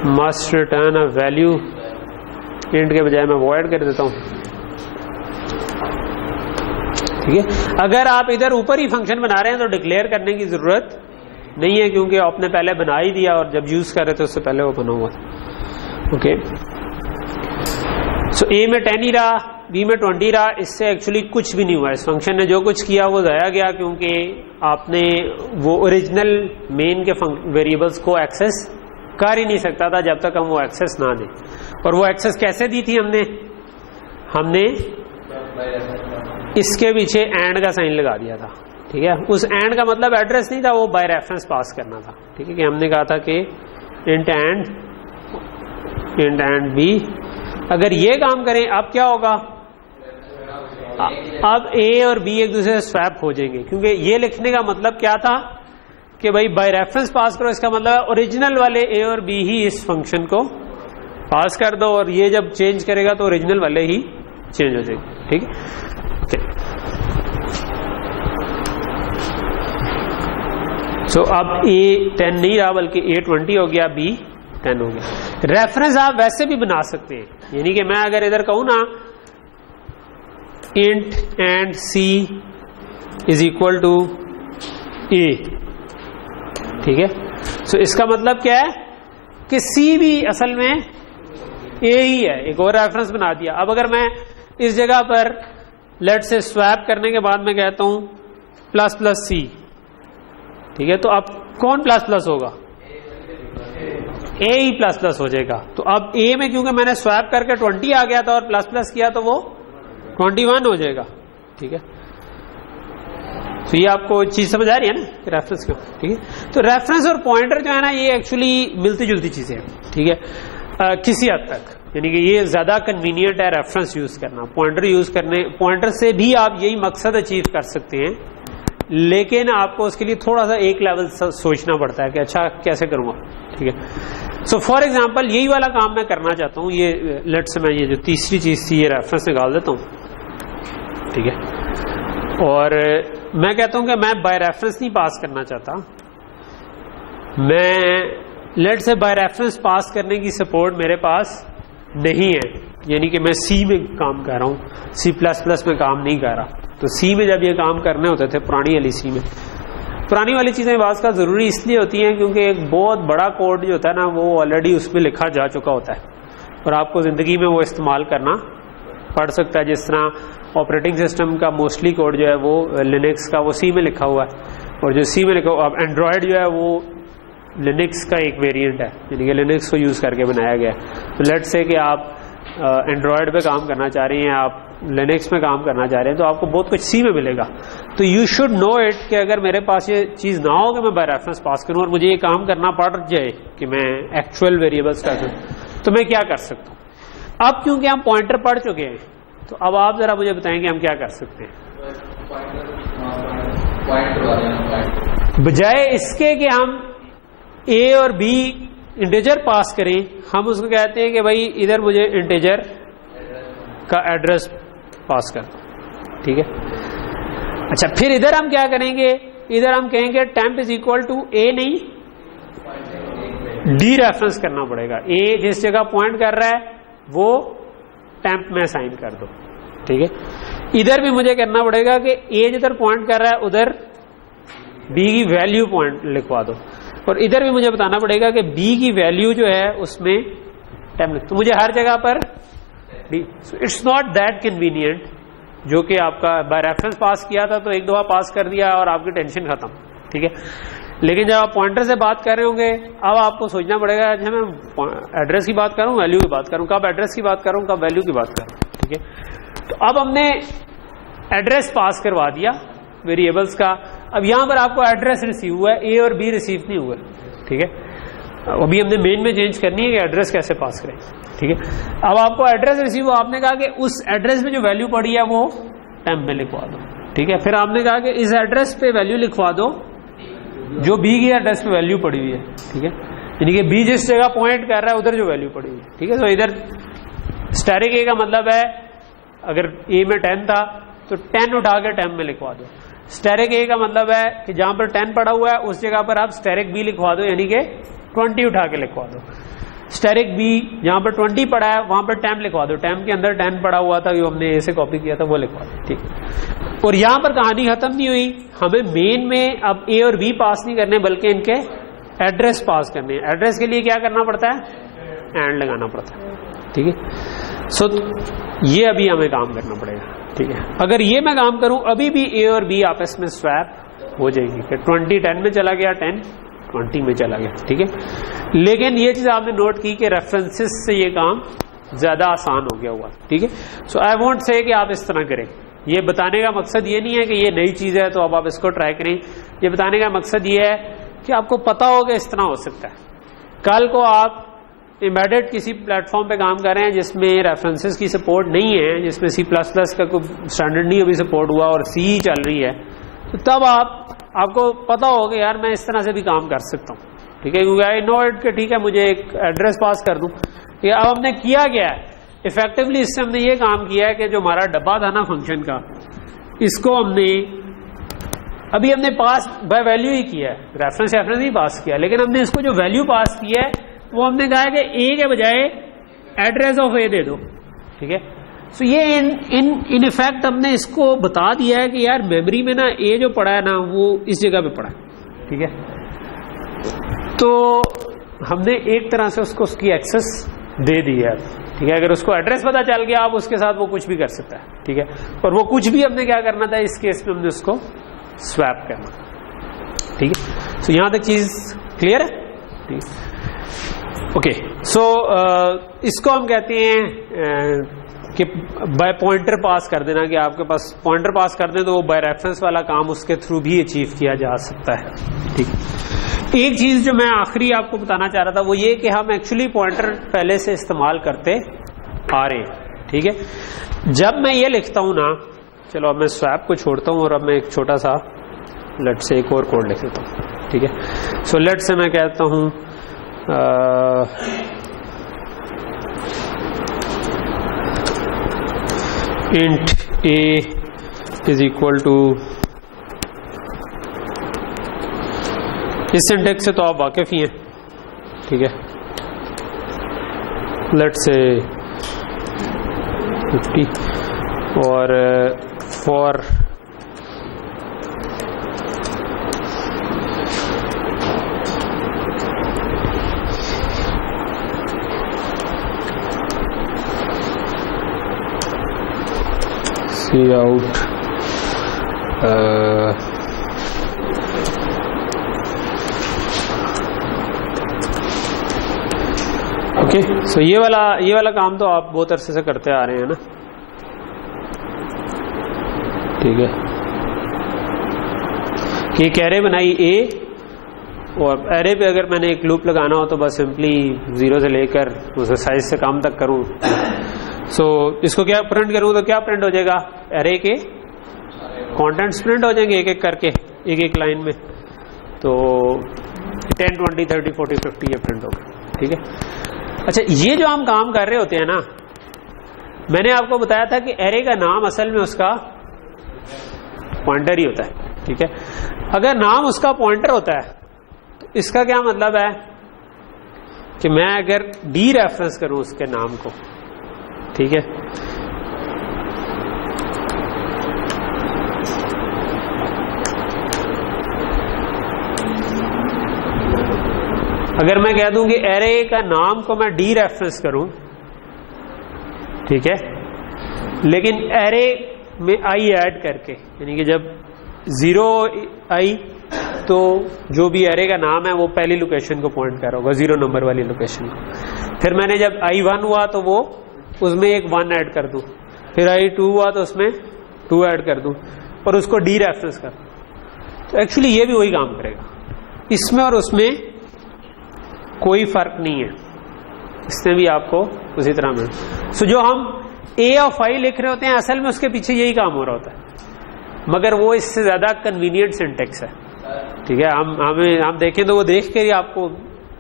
Must return a value, int के बजाय मैं वॉइड कर देता हूं, ठीक है। अगर आप इधर ऊपर ही फंक्शन बना रहे हैं तो डिक्लेयर करने की जरूरत नहीं है, क्योंकि आपने पहले बना ही दिया और जब यूज कर रहे थे उससे पहले वो बना हुआ था। ओके, सो ए में 10 ही रहा, बी में 20 रहा, इससे एक्चुअली कुछ भी नहीं हुआ। इस फंक्शन ने जो कुछ किया वो जाया गया, क्योंकि आपने वो ओरिजिनल मेन के वेरिएबल्स को एक्सेस कर ही नहीं सकता था जब तक हम वो एक्सेस ना दें। और वो एक्सेस कैसे दी थी हमने इसके पीछे एंड का साइन लगा दिया था, ठीक है। उस एंड का मतलब एड्रेस नहीं था, वो बाय रेफरेंस पास करना था, ठीक है। कि हमने कहा था कि इंट एंड बी, अगर ये काम करें अब क्या होगा, अब ए और बी एक दूसरे से स्वैप हो जाएंगे, क्योंकि ये लिखने का मतलब क्या था कि भाई बाय रेफरेंस पास करो, इसका मतलब ओरिजिनल वाले ए और बी ही इस फंक्शन को पास कर दो, और ये जब चेंज करेगा तो ओरिजिनल वाले ही चेंज हो जाएंगे, ठीक है। सो अब ए 10 नहीं रहा, बल्कि ए 20 हो गया, बी 10 हो गया। रेफरेंस आप वैसे भी बना सकते हैं, यानी कि मैं अगर इधर कहूं ना int and c is equal to a, ठीक है। सो इसका मतलब क्या है कि सी भी असल में ए ही है, एक और रेफरेंस बना दिया। अब अगर मैं इस जगह पर लेट से स्वैप करने के बाद मैं कहता हूं प्लस प्लस सी, ठीक है, तो अब कौन प्लस प्लस होगा? ए ही प्लस प्लस हो जाएगा। तो अब ए में क्योंकि मैंने स्वैप करके 20 आ गया था और प्लस प्लस किया तो वो 21 हो जाएगा, ठीक है। तो ये आपको चीज समझ आ रही है ना रेफरेंस क्यों, ठीक है। तो रेफरेंस और पॉइंटर जो है ना ये एक्चुअली मिलती जुलती चीजें हैं, ठीक है, किसी हद तक, यानी कि ये ज्यादा कन्वीनियंट है रेफरेंस यूज करना। पॉइंटर यूज करने, पॉइंटर से भी आप यही मकसद अचीव कर सकते हैं, लेकिन आपको उसके लिए थोड़ा सा एक लेवल सोचना पड़ता है कि अच्छा कैसे करूंगा, ठीक है। सो फॉर एग्जांपल यही वाला काम मैं करना चाहता हूं, ये लेट्स से मैं ये जो तीसरी चीज थी ये रेफरेंस निकाल देता हूं, ठीक है, और मैं कहता हूं कि मैं बाय रेफरेंस नहीं पास करना चाहता, मैं लेट्स से बाय रेफरेंस पास करने की सपोर्ट मेरे पास नहीं है, यानी कि मैं सी में काम कर रहा हूं, C++ में काम नहीं कर रहा। तो सी में जब ये काम करने होते थे पुरानी वाली सी में, पुरानी वाली चीजें बात का जरूरी इसलिए होती हैं क्योंकि एक बहुत बड़ा कोड जो होता है ना वो ऑलरेडी उसमें लिखा जा चुका होता है और आपको जिंदगी में वो इस्तेमाल करना पड़ सकता है। जिस तरह ऑपरेटिंग सिस्टम का मोस्टली कोड जो है वो लिनक्स का वो सी में लिखा हुआ है, और जो सी में लिखा हुआ, अब एंड्रॉयड जो है वो लिनक्स का एक वेरिएंट है, यानी कि लिनक्स को यूज करके बनाया गया है। तो लेट्स से कि आप एंड्रॉयड पे काम करना चाह रही हैं, आप लिनक्स में काम करना चाह रहे हैं, तो आपको बहुत कुछ सी में मिलेगा। तो यू शुड नो इट कि अगर मेरे पास ये चीज ना हो कि मैं बाय रेफरेंस पास करूं और मुझे ये काम करना पड़ जाए कि मैं एक्चुअल वेरिएबल्स का करूं, तो मैं क्या कर सकता हूं। अब क्योंकि हम पॉइंटर पढ़ चुके हैं, तो अब आप जरा मुझे बताएं कि हम क्या कर सकते हैं। बजाय इसके कि हम ए और बी इंटीजर पास करें, हम उसको कहते हैं कि भाई इधर मुझे इंटीजर का एड्रेस पास कर दो, ठीक है। अच्छा, फिर इधर हम क्या करेंगे, इधर हम कहेंगे टेम्प इज इक्वल टू ए नहीं डी रेफरेंस करना पड़ेगा। ए जिस जगह पॉइंट कर रहा है वो टेम्प में असाइन कर दो, ठीक है। इधर भी मुझे करना पड़ेगा कि ए जिधर पॉइंट कर रहा है उधर बी की वैल्यू पॉइंट लिखवा दो, और इधर भी मुझे बताना पड़ेगा कि बी की वैल्यू जो है उसमें टेम्प, तो मुझे हर जगह पर B. It's not that convenient, जो कि आपका बाय रेफरेंस पास किया था तो एक दफा पास कर दिया और आपकी टेंशन खत्म, ठीक है। लेकिन जब आप पॉइंटर से बात कर रहे होंगे, अब आपको सोचना पड़ेगा अच्छा मैं एड्रेस की बात करूं, वैल्यू की बात करूं, कब एड्रेस की बात करूं, कब वैल्यू की बात करूं, ठीक है। तो अब हमने एड्रेस पास करवा दिया वेरिएबल्स का। अब यहां पर आपको एड्रेस रिसीव हुआ है, ए और बी रिसीव नहीं हुआ, ठीक है। अभी हमने मेन में चेंज करनी है कि एड्रेस कैसे पास करें, ठीक है। अब आपको एड्रेस रिसीव हुआ, आपने कहा कि उस एड्रेस में जो वैल्यू पड़ी है वो टेम्प में लिखवा दो, ठीक है। फिर आपने कहा कि इस एड्रेस पे वैल्यू लिखवा दो जो बी की एड्रेस पे वैल्यू पड़ी हुई है, ठीक है। यानी कि बी जिस जगह पॉइंट कर रहा है उधर जो वैल्यू पड़ी हुई है, ठीक है। तो इधर स्टैटिक ए का मतलब है अगर ए में 10 था तो 10 उठा के टेम्प में लिखवा दो। स्टैटिक ए का मतलब है कि जहां पर 10 पड़ा हुआ है उस जगह पर आप स्टैटिक बी लिखवा दो, यानी कि 20 उठा के लिखवा दो। स्टैटिक बी जहां पर 20 पड़ा है वहां पर टेम्प लिखवा दो, टेम्प के अंदर 10 पड़ा हुआ था जो हमने ए से कॉपी किया था वो लिखवा दो, ठीक। और यहां पर कहानी खत्म नहीं हुई, हमें मेन में अब ए और बी पास नहीं करने बल्कि इनके एड्रेस पास करने। एड्रेस के लिए क्या करना पड़ता है, एंड लगाना पड़ता है, ठीक है। सो ये अभी हमें काम करना पड़ेगा, ठीक है। अगर ये मैं काम करूं अभी भी ए और बी आपस में स्वैप हो जाएगी कि 20 10 में चला गया, 10 20 में चला गया, ठीक है। लेकिन ये चीज आपने नोट की कि रेफरेंसेस से ये काम ज्यादा आसान हो गया हुआ, ठीक है। सो आई वोंट से कि आप इस तरह करें। ये बताने का मकसद ये नहीं है कि ये नई चीज है तो अब आप इसको ट्राई करें। ये बताने का मकसद ये है कि आपको पता हो कि इस तरह हो सकता है। कल को आप एम्बेडेड किसी प्लेटफॉर्म पे काम कर रहे हैं जिसमें रेफरेंसेस की सपोर्ट नहीं है, जिसमें C++ का कोई स्टैंडर्ड नहीं अभी सपोर्ट हुआ और C ही चल रही है, तो तब आपको पता होगा यार मैं इस तरह से भी काम कर सकता हूँ, ठीक है। क्योंकि आई नो इट कि ठीक है मुझे एक एड्रेस पास कर दूं। अब हमने किया गया है इफेक्टिवली, इससे हमने ये काम किया है कि जो हमारा डब्बा था ना फंक्शन का, इसको हमने पास बाय वैल्यू ही किया है, रेफरेंस नहीं पास किया, लेकिन हमने इसको जो वैल्यू पास की है वो हमने कहा है कि ए के बजाय एड्रेस ऑफ ए दे दो, ठीक है। सो ये इन इफेक्ट हमने इसको बता दिया है कि यार मेमोरी में ना ए जो पड़ा है ना वो इस जगह पे पड़ा है, ठीक है। तो हमने एक तरह से उसको उसकी एक्सेस दे दी है, ठीक है। अगर उसको एड्रेस पता चल गया आप उसके साथ वो कुछ भी कर सकता है, ठीक है। और वो कुछ भी हमने क्या करना था इस केस में, हमने उसको स्वैप करना, ठीक है। सो यहां तक चीज क्लियर है, ठीक है। ओके, सो इसको हम कहते हैं कि बाय पॉइंटर पास कर देना, कि आपके पास पॉइंटर पास कर दें तो वो बाय रेफरेंस वाला काम उसके थ्रू भी अचीव किया जा सकता है। ठीक, एक चीज जो मैं आखिरी आपको बताना चाह रहा था वो ये कि हम एक्चुअली पॉइंटर पहले से इस्तेमाल करते आ रहे हैं। ठीक है, जब मैं ये लिखता हूं ना, चलो अब मैं स्वैप को छोड़ता हूं और अब मैं एक छोटा सा लेट से एक और कोड लिख लेता हूं। ठीक है, सो लेट से मैं कहता हूं int a is equal to, इस सिंटेक्स से तो आप वाकिफ ही हैं। ठीक है, लेट से 50 और फॉर सी आउट ओके, सो ये वाला काम तो आप बहुत अरसे से करते आ रहे हैं ना। ठीक है, कि एक एरे बनाई ए, और एरे पे अगर मैंने एक लूप लगाना हो तो बस सिंपली 0 से लेकर उसे साइज से कम तक करूं। सो इसको क्या प्रिंट करूं तो क्या प्रिंट हो जाएगा, एरे के कंटेंट्स प्रिंट हो जाएंगे एक एक करके, एक एक लाइन में। तो 10 20 30 40 50 ये प्रिंट होगा। ठीक है, अच्छा ये जो हम काम कर रहे होते हैं ना, मैंने आपको बताया था कि एरे का नाम असल में उसका पॉइंटर ही होता है। ठीक है, अगर नाम उसका पॉइंटर होता है तो इसका क्या मतलब है कि मैं अगर डी रेफरेंस करूं उसके नाम को, ठीक है, अगर मैं कह दूं कि एरे का नाम को मैं डी रेफरेंस करूं, ठीक है, लेकिन एरे में आई ऐड करके, यानी कि जब 0 आई तो जो भी एरे का नाम है वो पहली लोकेशन को पॉइंट कर रहा होगा, 0 नंबर वाली लोकेशन को। फिर मैंने जब आई 1 हुआ तो वो उसमें एक 1 ऐड कर दूं, फिर आई 2 हुआ तो उसमें 2 ऐड कर दूं और उसको डी रेफरेंस कर। तो एक्चुअली ये भी वही काम करेगा, इसमें और उसमें कोई फर्क नहीं है, इसमें भी आपको उसी तरह मिल। सो जो हम ए ऑफ आई लिख रहे होते हैं असल में उसके पीछे यही काम हो रहा होता है, मगर वो इससे ज्यादा कन्वीनियंट सिंटेक्स है। ठीक है, हम देखें तो वो देख के ही आपको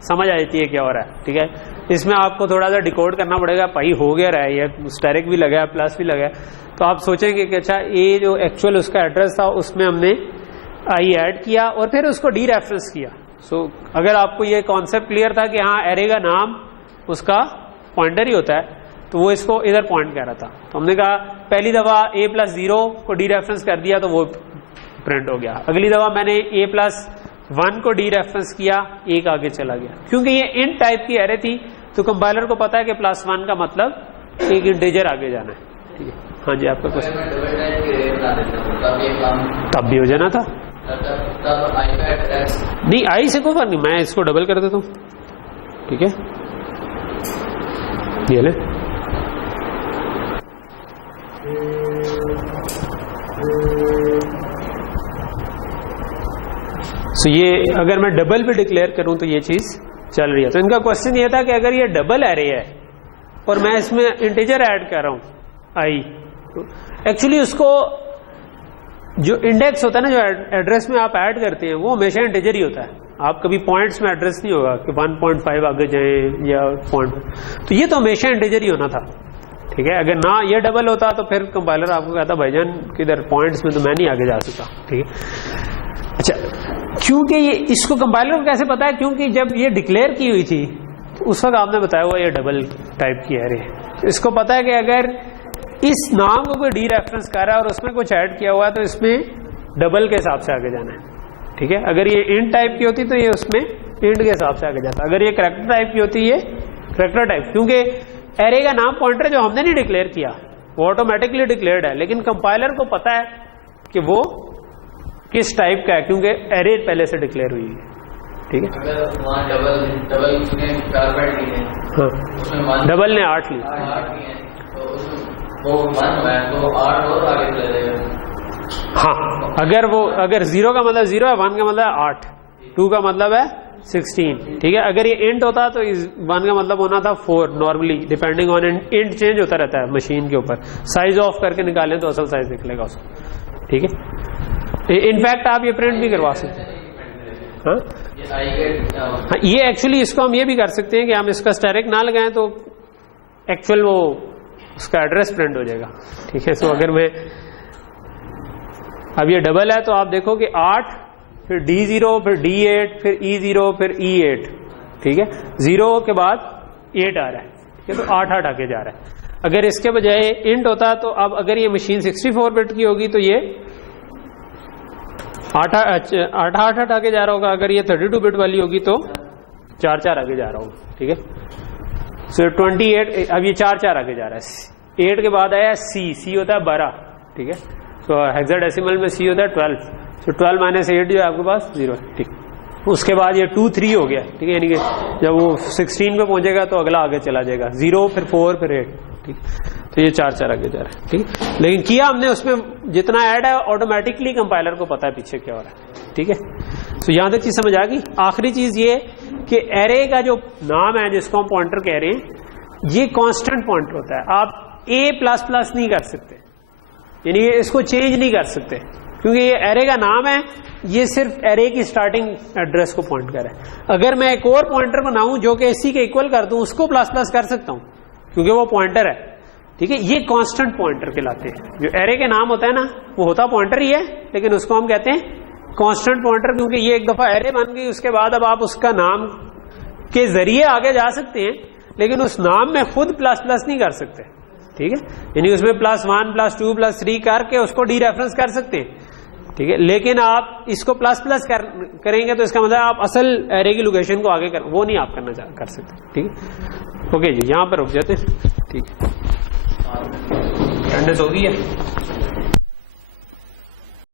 समझ आ जाती है क्या हो रहा है। ठीक है, इसमें आपको थोड़ा सा डिकोड करना पड़ेगा, पाई हो गया रहा है, ये स्टेरिक भी लगा है, प्लस भी लगा है, तो आप सोचेंगे कि अच्छा ये जो एक्चुअल उसका एड्रेस था उसमें हमने आई ऐड किया और फिर उसको डी रेफरेंस किया। सो अगर आपको ये कॉन्सेप्ट क्लियर था कि हाँ एरे का नाम उसका पॉइंटर ही होता है, तो वो इसको इधर पॉइंट कर रहा था, तो हमने कहा पहली दफा a+0 को डी रेफरेंस कर दिया तो वो प्रिंट हो गया, अगली दफा मैंने a+1 को डी रेफरेंस किया, एक आगे चला गया। क्योंकि ये इंट टाइप की एरे थी तो कंपाइलर को पता है कि +1 का मतलब एक इंटीजर आगे जाना है। ठीक है, हाँ जी आपका क्वेश्चन। तब भी हो जाना था, नहीं आई से कोई फर्क नहीं, मैं इसको डबल कर देता हूँ। ठीक है, ये ले, सो ये अगर मैं डबल भी डिक्लेयर करूं तो ये चीज चल रही है। तो इनका क्वेश्चन ये था कि अगर ये डबल एरे है और मैं इसमें इंटीजर ऐड कर रहा हूं आई, तो एक्चुअली उसको जो इंडेक्स होता है ना, जो एड्रेस में आप ऐड करते हैं वो हमेशा इंटीजर ही होता है, आप कभी पॉइंट्स में एड्रेस नहीं होगा कि 1.5 आगे जाए या पॉइंट, तो ये तो हमेशा इंटीजर ही होना था। ठीक है, अगर ना ये डबल होता तो फिर कंपाइलर आपको कहता भाईजान किधर पॉइंट्स में तो मैं नहीं आगे जा सकता। ठीक है, अच्छा क्योंकि ये इसको कंपाइलर को कैसे पता है, क्योंकि जब ये डिक्लेयर की हुई थी तो उस वक्त आपने बताया हुआ ये डबल टाइप की एरे, इसको पता है कि अगर इस नाम को कोई डी रेफरेंस कर रहा है और उसमें कुछ ऐड किया हुआ है तो इसमें डबल के हिसाब से आगे जाना है। ठीक है, अगर ये इंट टाइप की होती तो ये उसमें इंट के हिसाब से आगे जाता, अगर ये कैरेक्टर टाइप की होती ये कैरेक्टर टाइप, क्योंकि एरे का नाम पॉइंटर जो हमने नहीं डिक्लेयर किया वो ऑटोमेटिकली डिक्लेयर्ड है, लेकिन कंपाइलर को पता है कि वो किस टाइप का है क्योंकि एरे पहले से डिक्लेयर हुई है। ठीक है, अगर वहाँ डबल उसने 4 बाइट ली है, हाँ, उसमें डबल ने 8 ली, तो वो 1 है तो 8 और आगे चला जाएगा। हाँ, अगर 0 का मतलब 0 है, 1 का मतलब है 8, 2 का मतलब है 16, ठीक है। अगर ये इंट होता तो इस 1 का मतलब होना था 4 normally, depending on int change होता रहता है मशीन के ऊपर। साइज ऑफ करके निकालें तो असल साइज निकलेगा उसको, ठीक है। इनफैक्ट आप ये प्रिंट भी करवा सकते हैं। हाँ, ये एक्चुअली इसको हम ये भी कर सकते हैं कि हम इसका स्टेरिक ना लगाएं तो एक्चुअल वो उसका एड्रेस प्रिंट हो जाएगा, ठीक है। सो अगर मैं अब ये डबल है तो आप देखो कि 8 फिर D0 फिर D8 फिर E0 फिर E8, ठीक है। 0 के बाद 8 आ रहा है, ठीक है, तो 8 आगे जा रहा है। अगर इसके बजाय इंट होता तो अब अगर ये मशीन 64 बिट की होगी तो ये 8 आगे जा रहा होगा। अगर ये 32 बिट वाली होगी तो 4 आगे जा रहा होगा, ठीक है। सो 28, अब ये 4 आगे जा रहा है। 8 के बाद आया C होता है 12, ठीक है। तो हेक्साडेसिमल में C होता है 12, तो 12 माइनस 8 जो है आपके पास 0 है, ठीक। उसके बाद ये 2 3 हो गया, ठीक है, यानी कि जब वो 16 पे पहुंचेगा तो अगला आगे चला जाएगा, 0 फिर 4 फिर 8, ठीक। तो ये 4 आगे जा रहा है, ठीक। लेकिन किया हमने उसमें जितना ऐड है ऑटोमेटिकली कंपाइलर को पता है पीछे क्या हो रहा है, ठीक है। तो यहां तक चीज समझ आ गई। आखिरी चीज ये कि एरे का जो नाम है जिसको हम पॉइंटर कह रहे हैं, ये कांस्टेंट पॉइंटर होता है। आप A++ नहीं कर सकते, यानी इसको चेंज नहीं कर सकते, क्योंकि ये एरे का नाम है, ये सिर्फ एरे की स्टार्टिंग एड्रेस को पॉइंट कर रहा है। अगर मैं एक और पॉइंटर बनाऊं जो कि इसी के इक्वल कर दूं, उसको ++ कर सकता हूं क्योंकि वो पॉइंटर है, ठीक है। ये कांस्टेंट पॉइंटर कहलाते हैं। जो एरे के नाम होता है ना, वो होता पॉइंटर ही है, लेकिन उसको हम कहते हैं कांस्टेंट पॉइंटर, क्योंकि ये एक दफा एरे बन गई, उसके बाद अब आप उसका नाम के जरिए आगे जा सकते हैं, लेकिन उस नाम में खुद ++ नहीं कर सकते, ठीक है। यानी उसमें +1 +2 +3 करके उसको डी रेफरेंस कर सकते हैं, ठीक है। लेकिन आप इसको ++ करेंगे तो इसका मतलब आप असल एरे की लोकेशन को आगे वो नहीं आप कर सकते, ठीक है। ओके जी, यहां पर रुक जाते हैं, ठीक है। अटेंडेंस हो गई है।